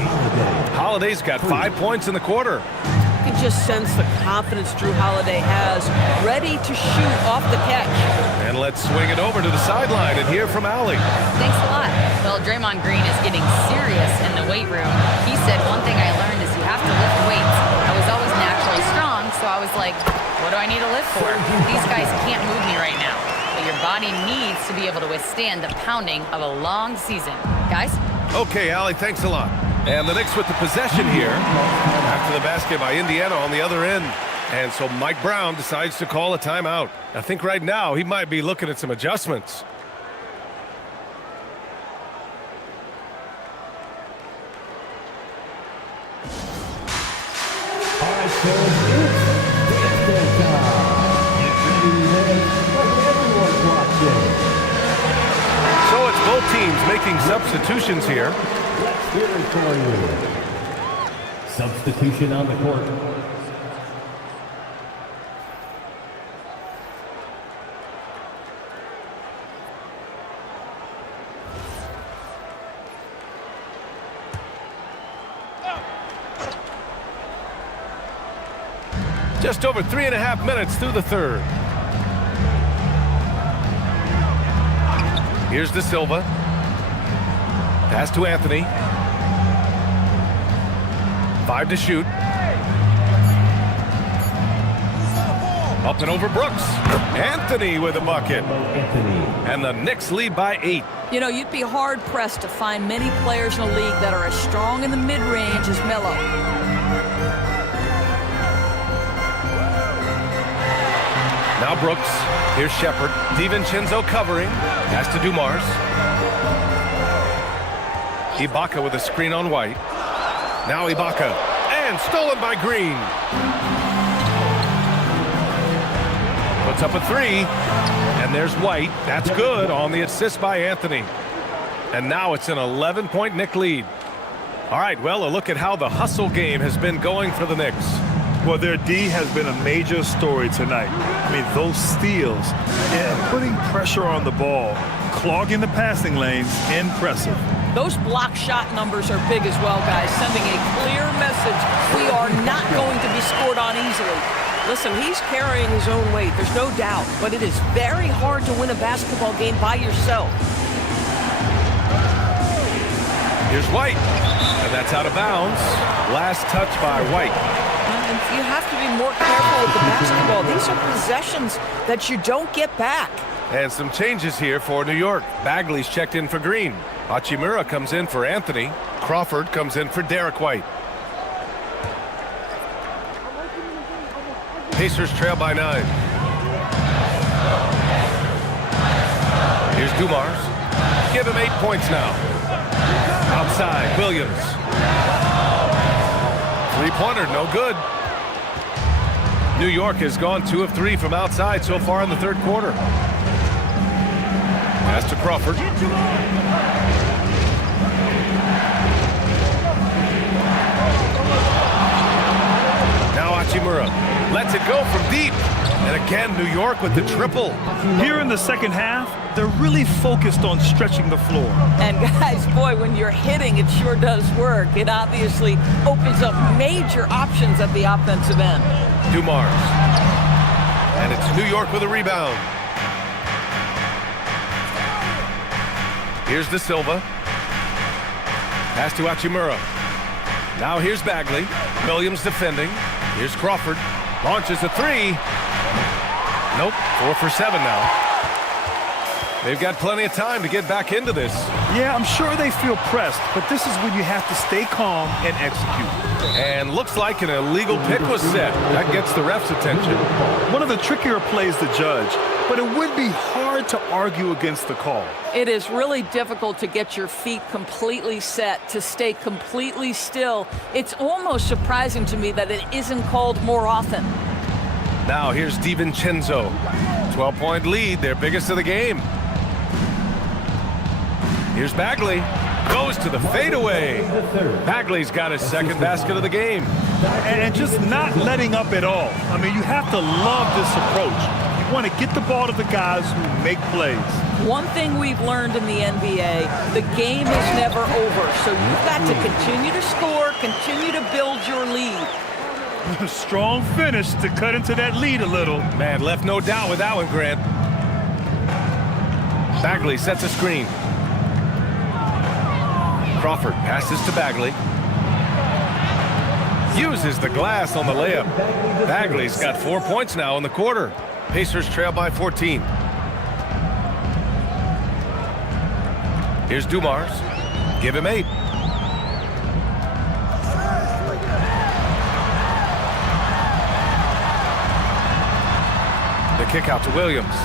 Holiday's got 5 points in the quarter. You can just sense the confidence Drew Holiday has, ready to shoot off the catch. And let's swing it over to the sideline and hear from Allie. Thanks a lot. Well, Draymond Green is getting serious in the weight room. He said, one thing I learned is you have to lift weights. I was always naturally strong, so I was like, what do I need to lift for? These guys can't move me right now. But your body needs to be able to withstand the pounding of a long season. Guys? Okay, Allie, thanks a lot. And the Knicks with the possession here after the basket by Indiana on the other end. And so Mike Brown decides to call a timeout. I think right now he might be looking at some adjustments. All right, so it's time. Everyone's watching. So it's both teams making substitutions here. Let's hear it for you. Substitution on the court. Just over 3.5 minutes through the third. Here's De Silva. Pass to Anthony. 5 to shoot. Up and over Brooks. Anthony with a bucket. And the Knicks lead by 8. You know, you'd be hard-pressed to find many players in the league that are as strong in the mid-range as Melo. Now Brooks. Here's Shepard. DiVincenzo covering. Pass to Dumars. Ibaka with a screen on White. Now Ibaka. And stolen by Green. Puts up a 3. And there's White. That's good on the assist by Anthony. And now it's an 11-point Knick lead. All right, well, a look at how the hustle game has been going for the Knicks. Well, their D has been a major story tonight. I mean, those steals and putting pressure on the ball, clogging the passing lanes, impressive. Those block shot numbers are big as well, guys, sending a clear message. We are not going to be scored on easily. Listen, he's carrying his own weight, there's no doubt, but it is very hard to win a basketball game by yourself. Here's White, and that's out of bounds. Last touch by White. And you have to be more careful with the basketball. These are possessions that you don't get back. And some changes here for New York. Bagley's checked in for Green. Hachimura comes in for Anthony. Crawford comes in for Derek White. Pacers trail by 9. Here's Dumars. Give him 8 points now. Outside, Williams. Three-pointer, no good. New York has gone 2 of 3 from outside so far in the third quarter. Pass to Crawford. Now Hachimura lets it go from deep. And again, New York with the triple. Here in the second half, they're really focused on stretching the floor. And guys, boy, when you're hitting, it sure does work. It obviously opens up major options at the offensive end. Dumars. And it's New York with a rebound. Here's De Silva. Pass to Hachimura. Now here's Bagley. Williams defending. Here's Crawford. Launches a 3. Nope, 4 for 7 now. They've got plenty of time to get back into this. Yeah, I'm sure they feel pressed, but this is when you have to stay calm and execute. And looks like an illegal pick was set. That gets the ref's attention. One of the trickier plays to judge, but it would be hard to argue against the call. It is really difficult to get your feet completely set, to stay completely still. It's almost surprising to me that it isn't called more often. Now here's DiVincenzo. 12-point lead, their biggest of the game. Here's Bagley. Goes to the fadeaway. Bagley's got his second basket of the game. And just not letting up at all. I mean, you have to love this approach. You want to get the ball to the guys who make plays. One thing we've learned in the NBA, the game is never over. So you've got to continue to score, continue to build your lead. Strong finish to cut into that lead a little. Man, left no doubt with that one, Grant. Bagley sets a screen. Crawford passes to Bagley. Uses the glass on the layup. Bagley's got 4 points now in the quarter. Pacers trail by 14. Here's Dumars. Give him 8. The kick out to Williams.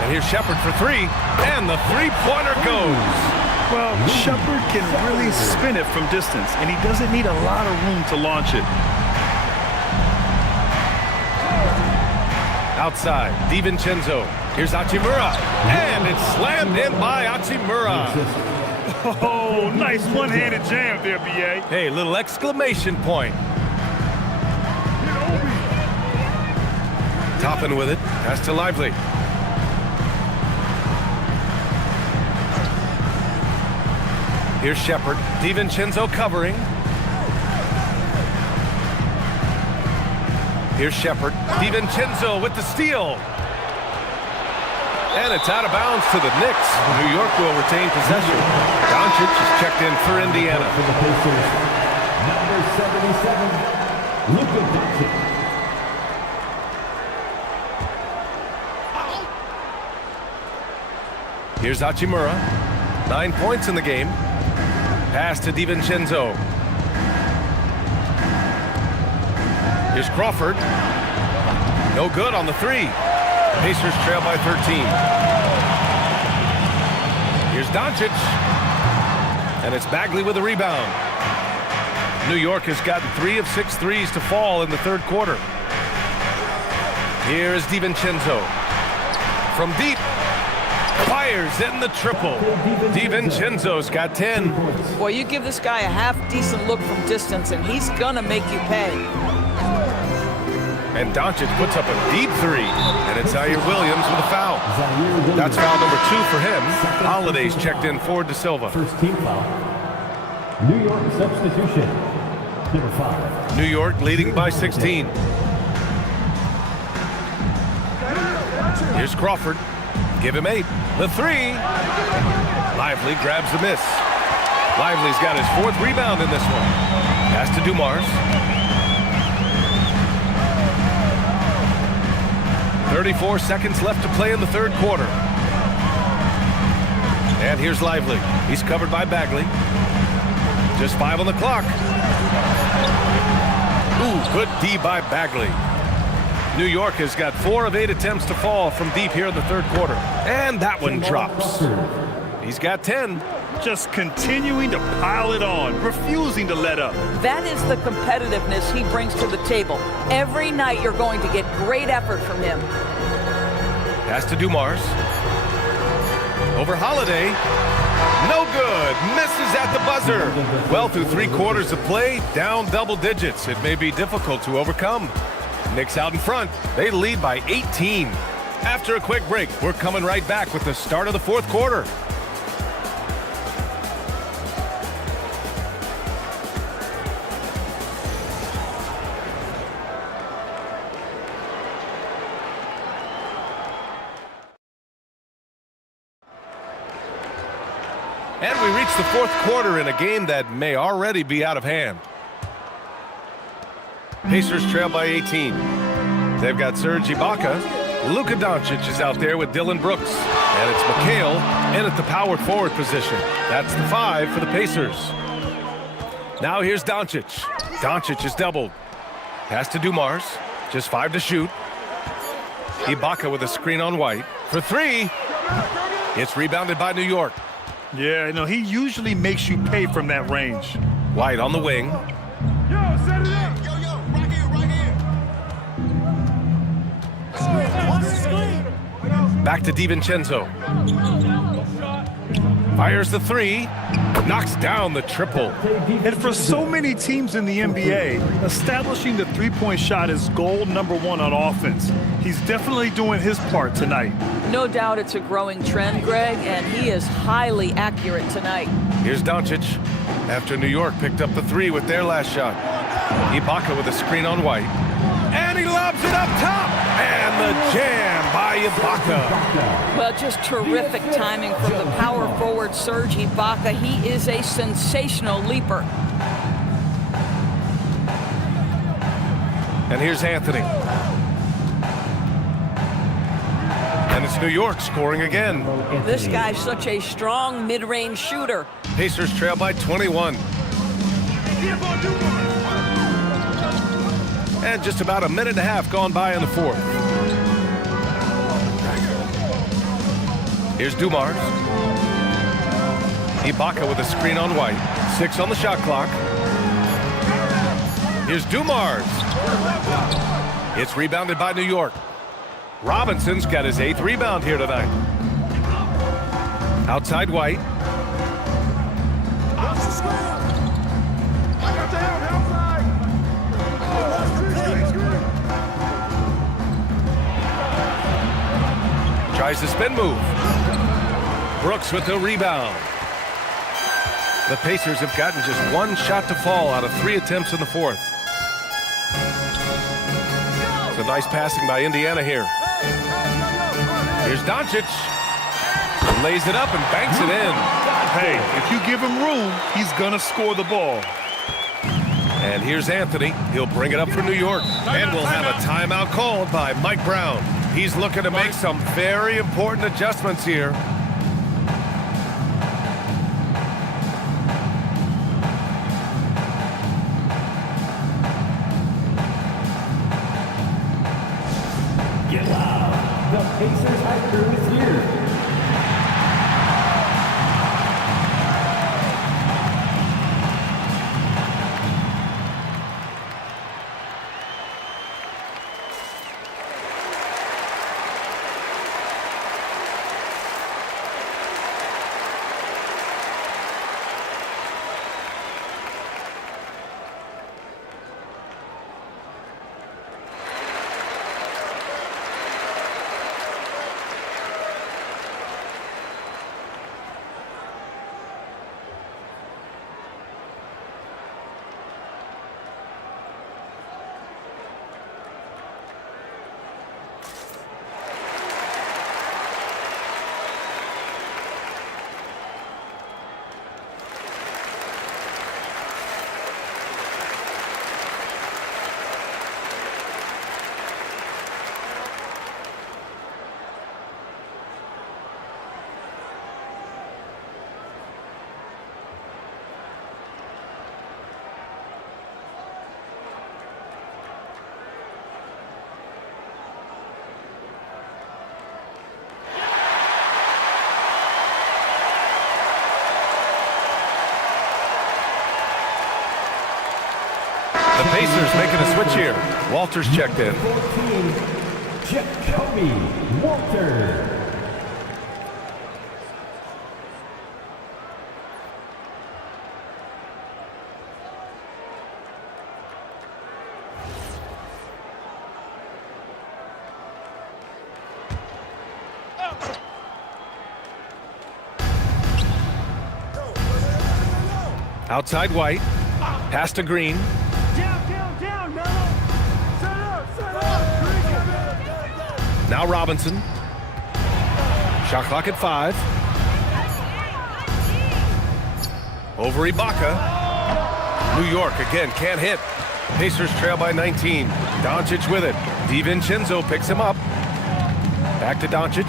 And here's Shepard for 3, and the three-pointer goes. Well, Shepard can really spin it from distance, and he doesn't need a lot of room to launch it. Outside, DiVincenzo. Here's Hachimura, and it's slammed in by Hachimura. Oh, nice one-handed jam there, B.A. Hey, little exclamation point. Toppin with it, pass to Lively. Here's Shepard. DiVincenzo covering. Here's Shepard. DiVincenzo with the steal. And it's out of bounds to the Knicks. New York will retain possession. Doncic is checked in for Indiana. For the Pacers, number 77, Luka Doncic. Here's Hachimura. 9 points in the game. Pass to DiVincenzo. Here's Crawford. No good on the 3. Pacers trail by 13. Here's Doncic. And it's Bagley with a rebound. New York has gotten 3 of 6 threes to fall in the third quarter. Here's DiVincenzo. From deep. Fires in the triple. DiVincenzo's got 10. Boy, you give this guy a half-decent look from distance, and he's gonna make you pay. And Doncic puts up a deep 3. And it's Zaire Williams with a foul. That's foul number 2 for him. Holiday's checked in for De Silva. First team foul. New York substitution. Number 5. New York leading by 16. Here's Crawford. Give him 8. The 3. Lively grabs the miss. Lively's got his 4th rebound in this one. Pass to Dumars. 34 seconds left to play in the third quarter. And here's Lively. He's covered by Bagley. Just 5 on the clock. Ooh, good D by Bagley. New York has got 4 of 8 attempts to fall from deep here in the third quarter. And that one drops. He's got 10. Just continuing to pile it on, refusing to let up. That is the competitiveness he brings to the table. Every night you're going to get great effort from him. Pass to Dumars. Over Holiday. No good. Misses at the buzzer. Well, through 3 quarters of play, down double digits. It may be difficult to overcome. Knicks out in front. They lead by 18. After a quick break, we're coming right back with the start of the fourth quarter. And we reach the fourth quarter in a game that may already be out of hand. Pacers trail by 18. They've got Serge Ibaka. Luka Doncic is out there with Dylan Brooks. And it's McHale in at the power forward position. That's the 5 for the Pacers. Now here's Doncic. Doncic is doubled. Pass to Dumars. Just 5 to shoot. Ibaka with a screen on White. For 3. It's rebounded by New York. Yeah, he usually makes you pay from that range. White on the wing. Yo, set it up. Back to DiVincenzo. Fires the 3. Knocks down the triple. And for so many teams in the NBA, establishing the three-point shot is goal number 1 on offense. He's definitely doing his part tonight. No doubt it's a growing trend, Greg, and he is highly accurate tonight. Here's Doncic. After New York picked up the 3 with their last shot. Ibaka with a screen on White. And he lobs it up top. And the jam by Ibaka. Well, just terrific timing from the power forward Serge Ibaka. He is a sensational leaper. And here's Anthony. And it's New York scoring again. This guy's such a strong mid-range shooter. Pacers trail by 21. And just about a minute and a half gone by in the 4th. Here's Dumars. Ibaka with a screen on White. 6 on the shot clock. Here's Dumars. It's rebounded by New York. Robinson's got his 8th rebound here tonight. Outside White. Tries the spin move. Brooks with the rebound. The Pacers have gotten just 1 shot to fall out of 3 attempts in the 4th. It's a nice passing by Indiana here. Here's Doncic. Lays it up and banks it in. Hey, if you give him room, he's gonna score the ball. And here's Anthony. He'll bring it up for New York. And we'll have a timeout called by Mike Brown. He's looking to make some very important adjustments here. Get loud. The Pacers High Crew is here. The Pacers making a switch here. Walters checked in. 14, Jacoby Walter. Outside White. Pass to Green. Down, Melo. Set up. Now Robinson. Shot clock at 5. Over Ibaka. New York again can't hit. Pacers trail by 19. Doncic with it. DiVincenzo picks him up. Back to Doncic.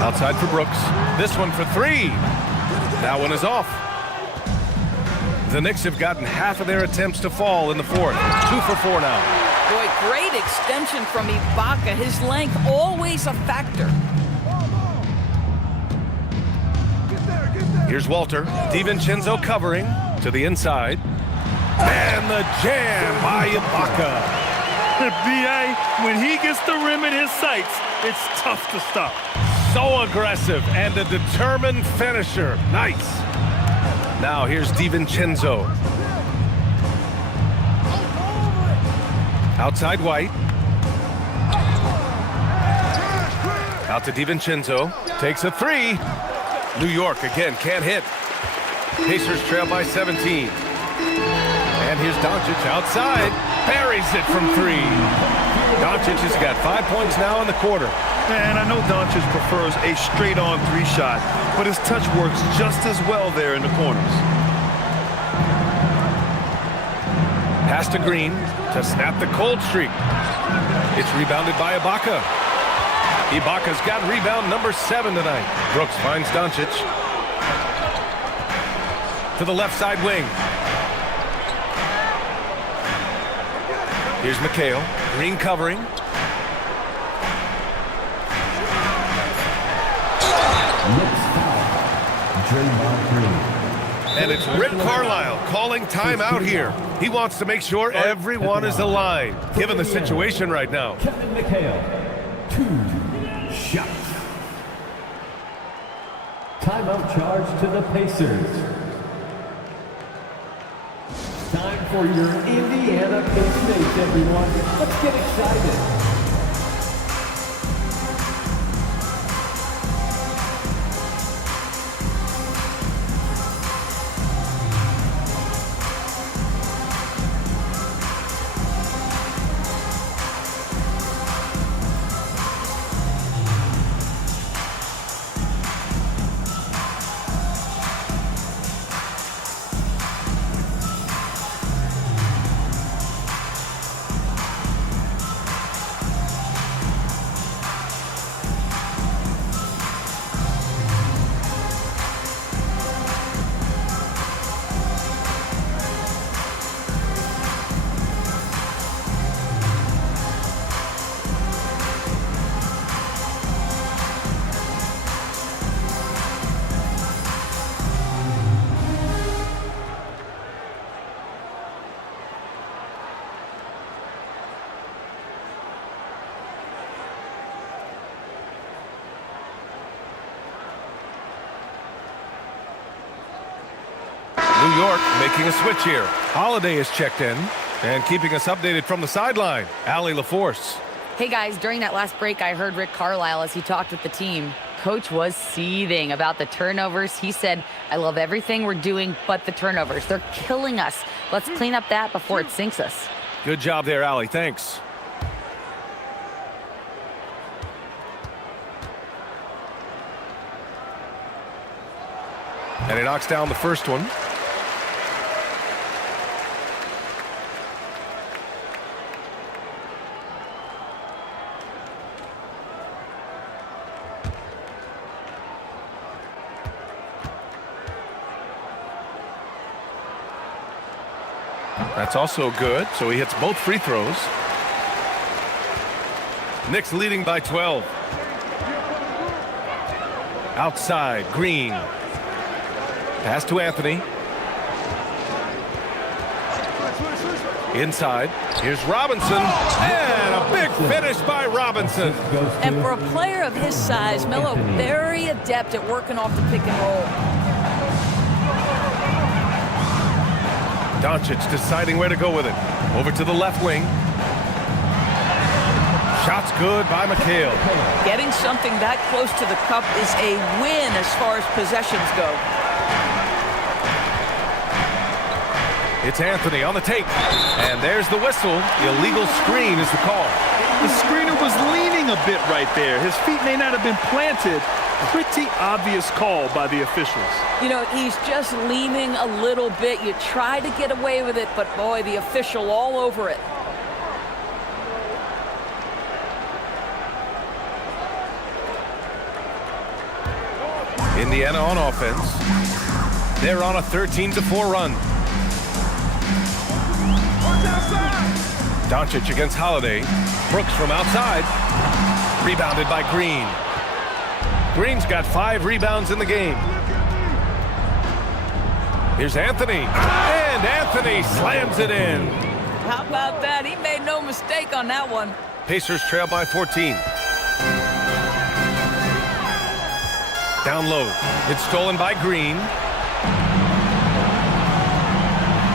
Outside for Brooks. This one for three. That one is off. The Knicks have gotten half of their attempts to fall in the fourth. 2 for 4 now. Boy, great extension from Ibaka. His length always a factor. Here's Walter. DiVincenzo covering to the inside. And the jam by Ibaka. B.A., when he gets the rim in his sights, it's tough to stop. So aggressive and a determined finisher. Nice. Now here's DiVincenzo. Outside White. Out to DiVincenzo. Takes a three. New York again can't hit. Pacers trail by 17. And here's Doncic outside. Buries it from three. Doncic has got 5 points now in the quarter. And I know Doncic prefers a straight-on three shot, but his touch works just as well there in the corners. Pass to Green to snap the cold streak. It's rebounded by Ibaka. Ibaka's got rebound number 7 tonight. Brooks finds Doncic. To the left side wing. Here's McHale. Green covering. And it's Rick Carlisle calling timeout here. He wants to make sure everyone is aligned, given the situation right now. Kevin McHale, 2 shots. Timeout charge to the Pacers. Time for your Indiana K-State, everyone. Let's get excited. New York making a switch here. Holiday is checked in and keeping us updated from the sideline. Allie LaForce. Hey guys, during that last break, I heard Rick Carlisle as he talked with the team. Coach was seething about the turnovers. He said, I love everything we're doing but the turnovers. They're killing us. Let's clean up that before it sinks us. Good job there, Allie. Thanks. And he knocks down the first one. That's also good, so he hits both free throws. Knicks leading by 12. Outside, Green. Pass to Anthony. Inside, here's Robinson, and a big finish by Robinson. And for a player of his size, Melo very adept at working off the pick and roll. Doncic deciding where to go with it. Over to the left wing. Shots good by McHale. Getting something that close to the cup is a win as far as possessions go. It's Anthony on the take. And there's the whistle. Illegal screen is the call. The screener was leaning a bit right there. His feet may not have been planted. Pretty obvious call by the officials. You know, he's just leaning a little bit. You try to get away with it, but boy, the official all over it. Indiana on offense. They're on a 13-4 run. Doncic against Holiday. Brooks from outside. Rebounded by Green. Green's got 5 rebounds in the game. Here's Anthony. And Anthony slams it in. How about that? He made no mistake on that one. Pacers trail by 14. Down low. It's stolen by Green.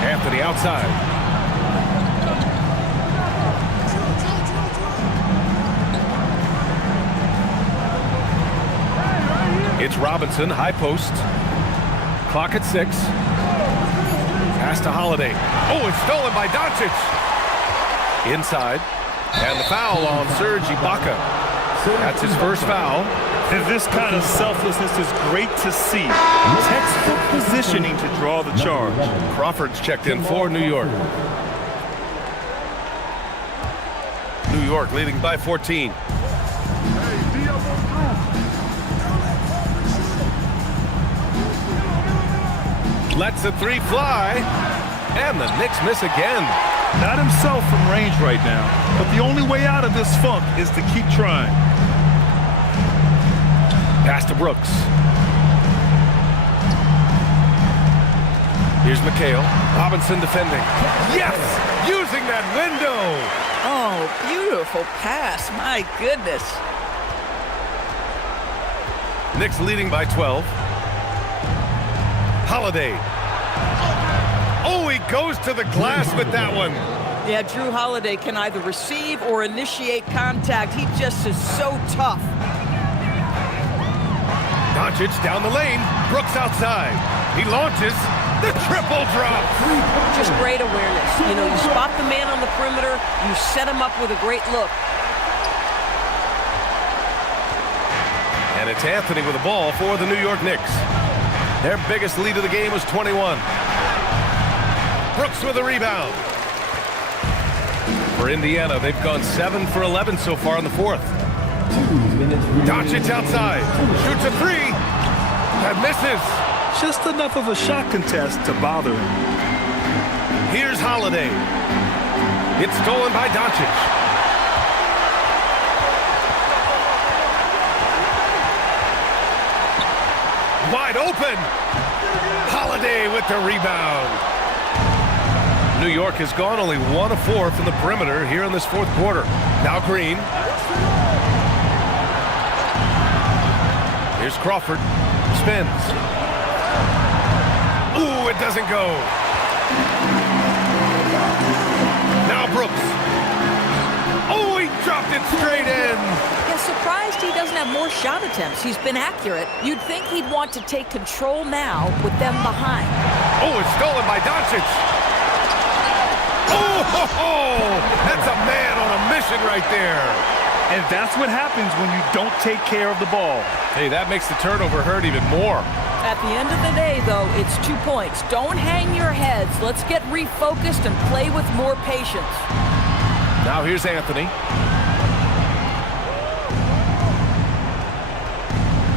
Anthony outside. It's Robinson, high post. Clock at 6. Pass to Holiday. Oh, it's stolen by Doncic. Inside. And the foul on Serge Ibaka. That's his first foul. And this kind of selflessness is great to see. Textbook positioning to draw the charge. Crawford's checked in for New York. New York leading by 14. Lets the 3 fly. And the Knicks miss again. Not himself from range right now, but the only way out of this funk is to keep trying. Pass to Brooks. Here's McHale. Robinson defending. Yes! Using that window! Oh, beautiful pass. My goodness. Knicks leading by 12. Holiday. Oh, he goes to the glass with that one. Yeah, Drew Holiday can either receive or initiate contact. He just is so tough. Doncic down the lane. Brooks outside. He launches. The triple drop. Just great awareness. You know, you spot the man on the perimeter. You set him up with a great look. And it's Anthony with the ball for the New York Knicks. Their biggest lead of the game was 21. Brooks with a rebound. For Indiana, they've gone 7 for 11 so far in the fourth. Doncic outside. Shoots a 3. That misses. Just enough of a shot contest to bother him. Here's Holiday. It's stolen by Doncic. Wide open. Holiday with the rebound. New York has gone only 1 of 4 from the perimeter here in this fourth quarter. Now Green. Here's Crawford. Spins. Ooh, it doesn't go. Now Brooks. Oh, he dropped it straight in. Yeah, surprised he doesn't have more shot attempts. He's been accurate. You'd think he'd want to take control now with them behind. Oh, it's stolen by Doncic. Oh, ho, ho. That's a man on a mission right there. And that's what happens when you don't take care of the ball. Hey, that makes the turnover hurt even more. At the end of the day, though, it's 2 points. Don't hang your heads. Let's get refocused and play with more patience. Now here's Anthony.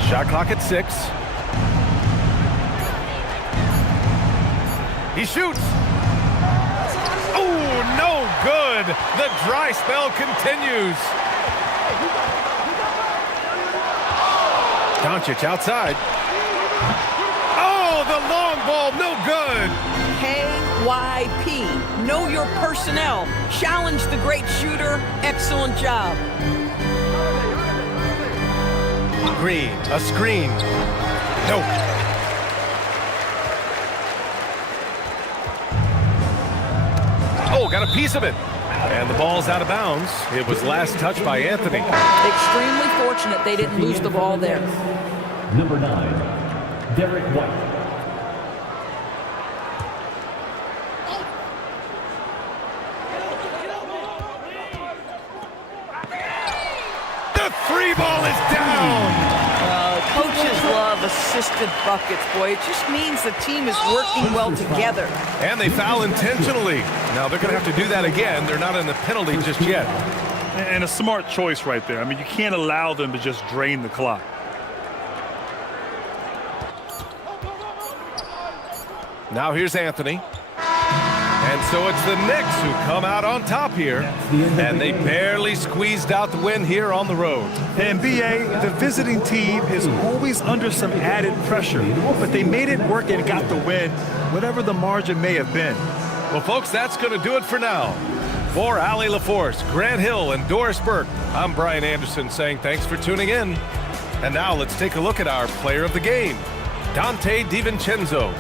Shot clock at 6. He shoots. Oh, no good. The dry spell continues. Doncic outside. Oh, the long ball, no good. KYP. Know your personnel. Challenge the great shooter. Excellent job. Green, a screen. Nope. Oh, got a piece of it. And the ball's out of bounds. It was last touched by Anthony. Extremely fortunate they didn't lose the ball there. Number 9, Derek White. assisted buckets, boy. It just means the team is working well together. And they foul intentionally. Now they're going to have to do that again. They're not in the penalty just yet. And a smart choice right there. I mean, you can't allow them to just drain the clock. Now here's Anthony. And so it's the Knicks who come out on top here. And they barely squeezed out the win here on the road. And BA, the visiting team is always under some added pressure. But they made it work and got the win, whatever the margin may have been. Well, folks, that's going to do it for now. For Allie LaForce, Grant Hill, and Doris Burke, I'm Brian Anderson saying thanks for tuning in. And now let's take a look at our player of the game, Dante DiVincenzo.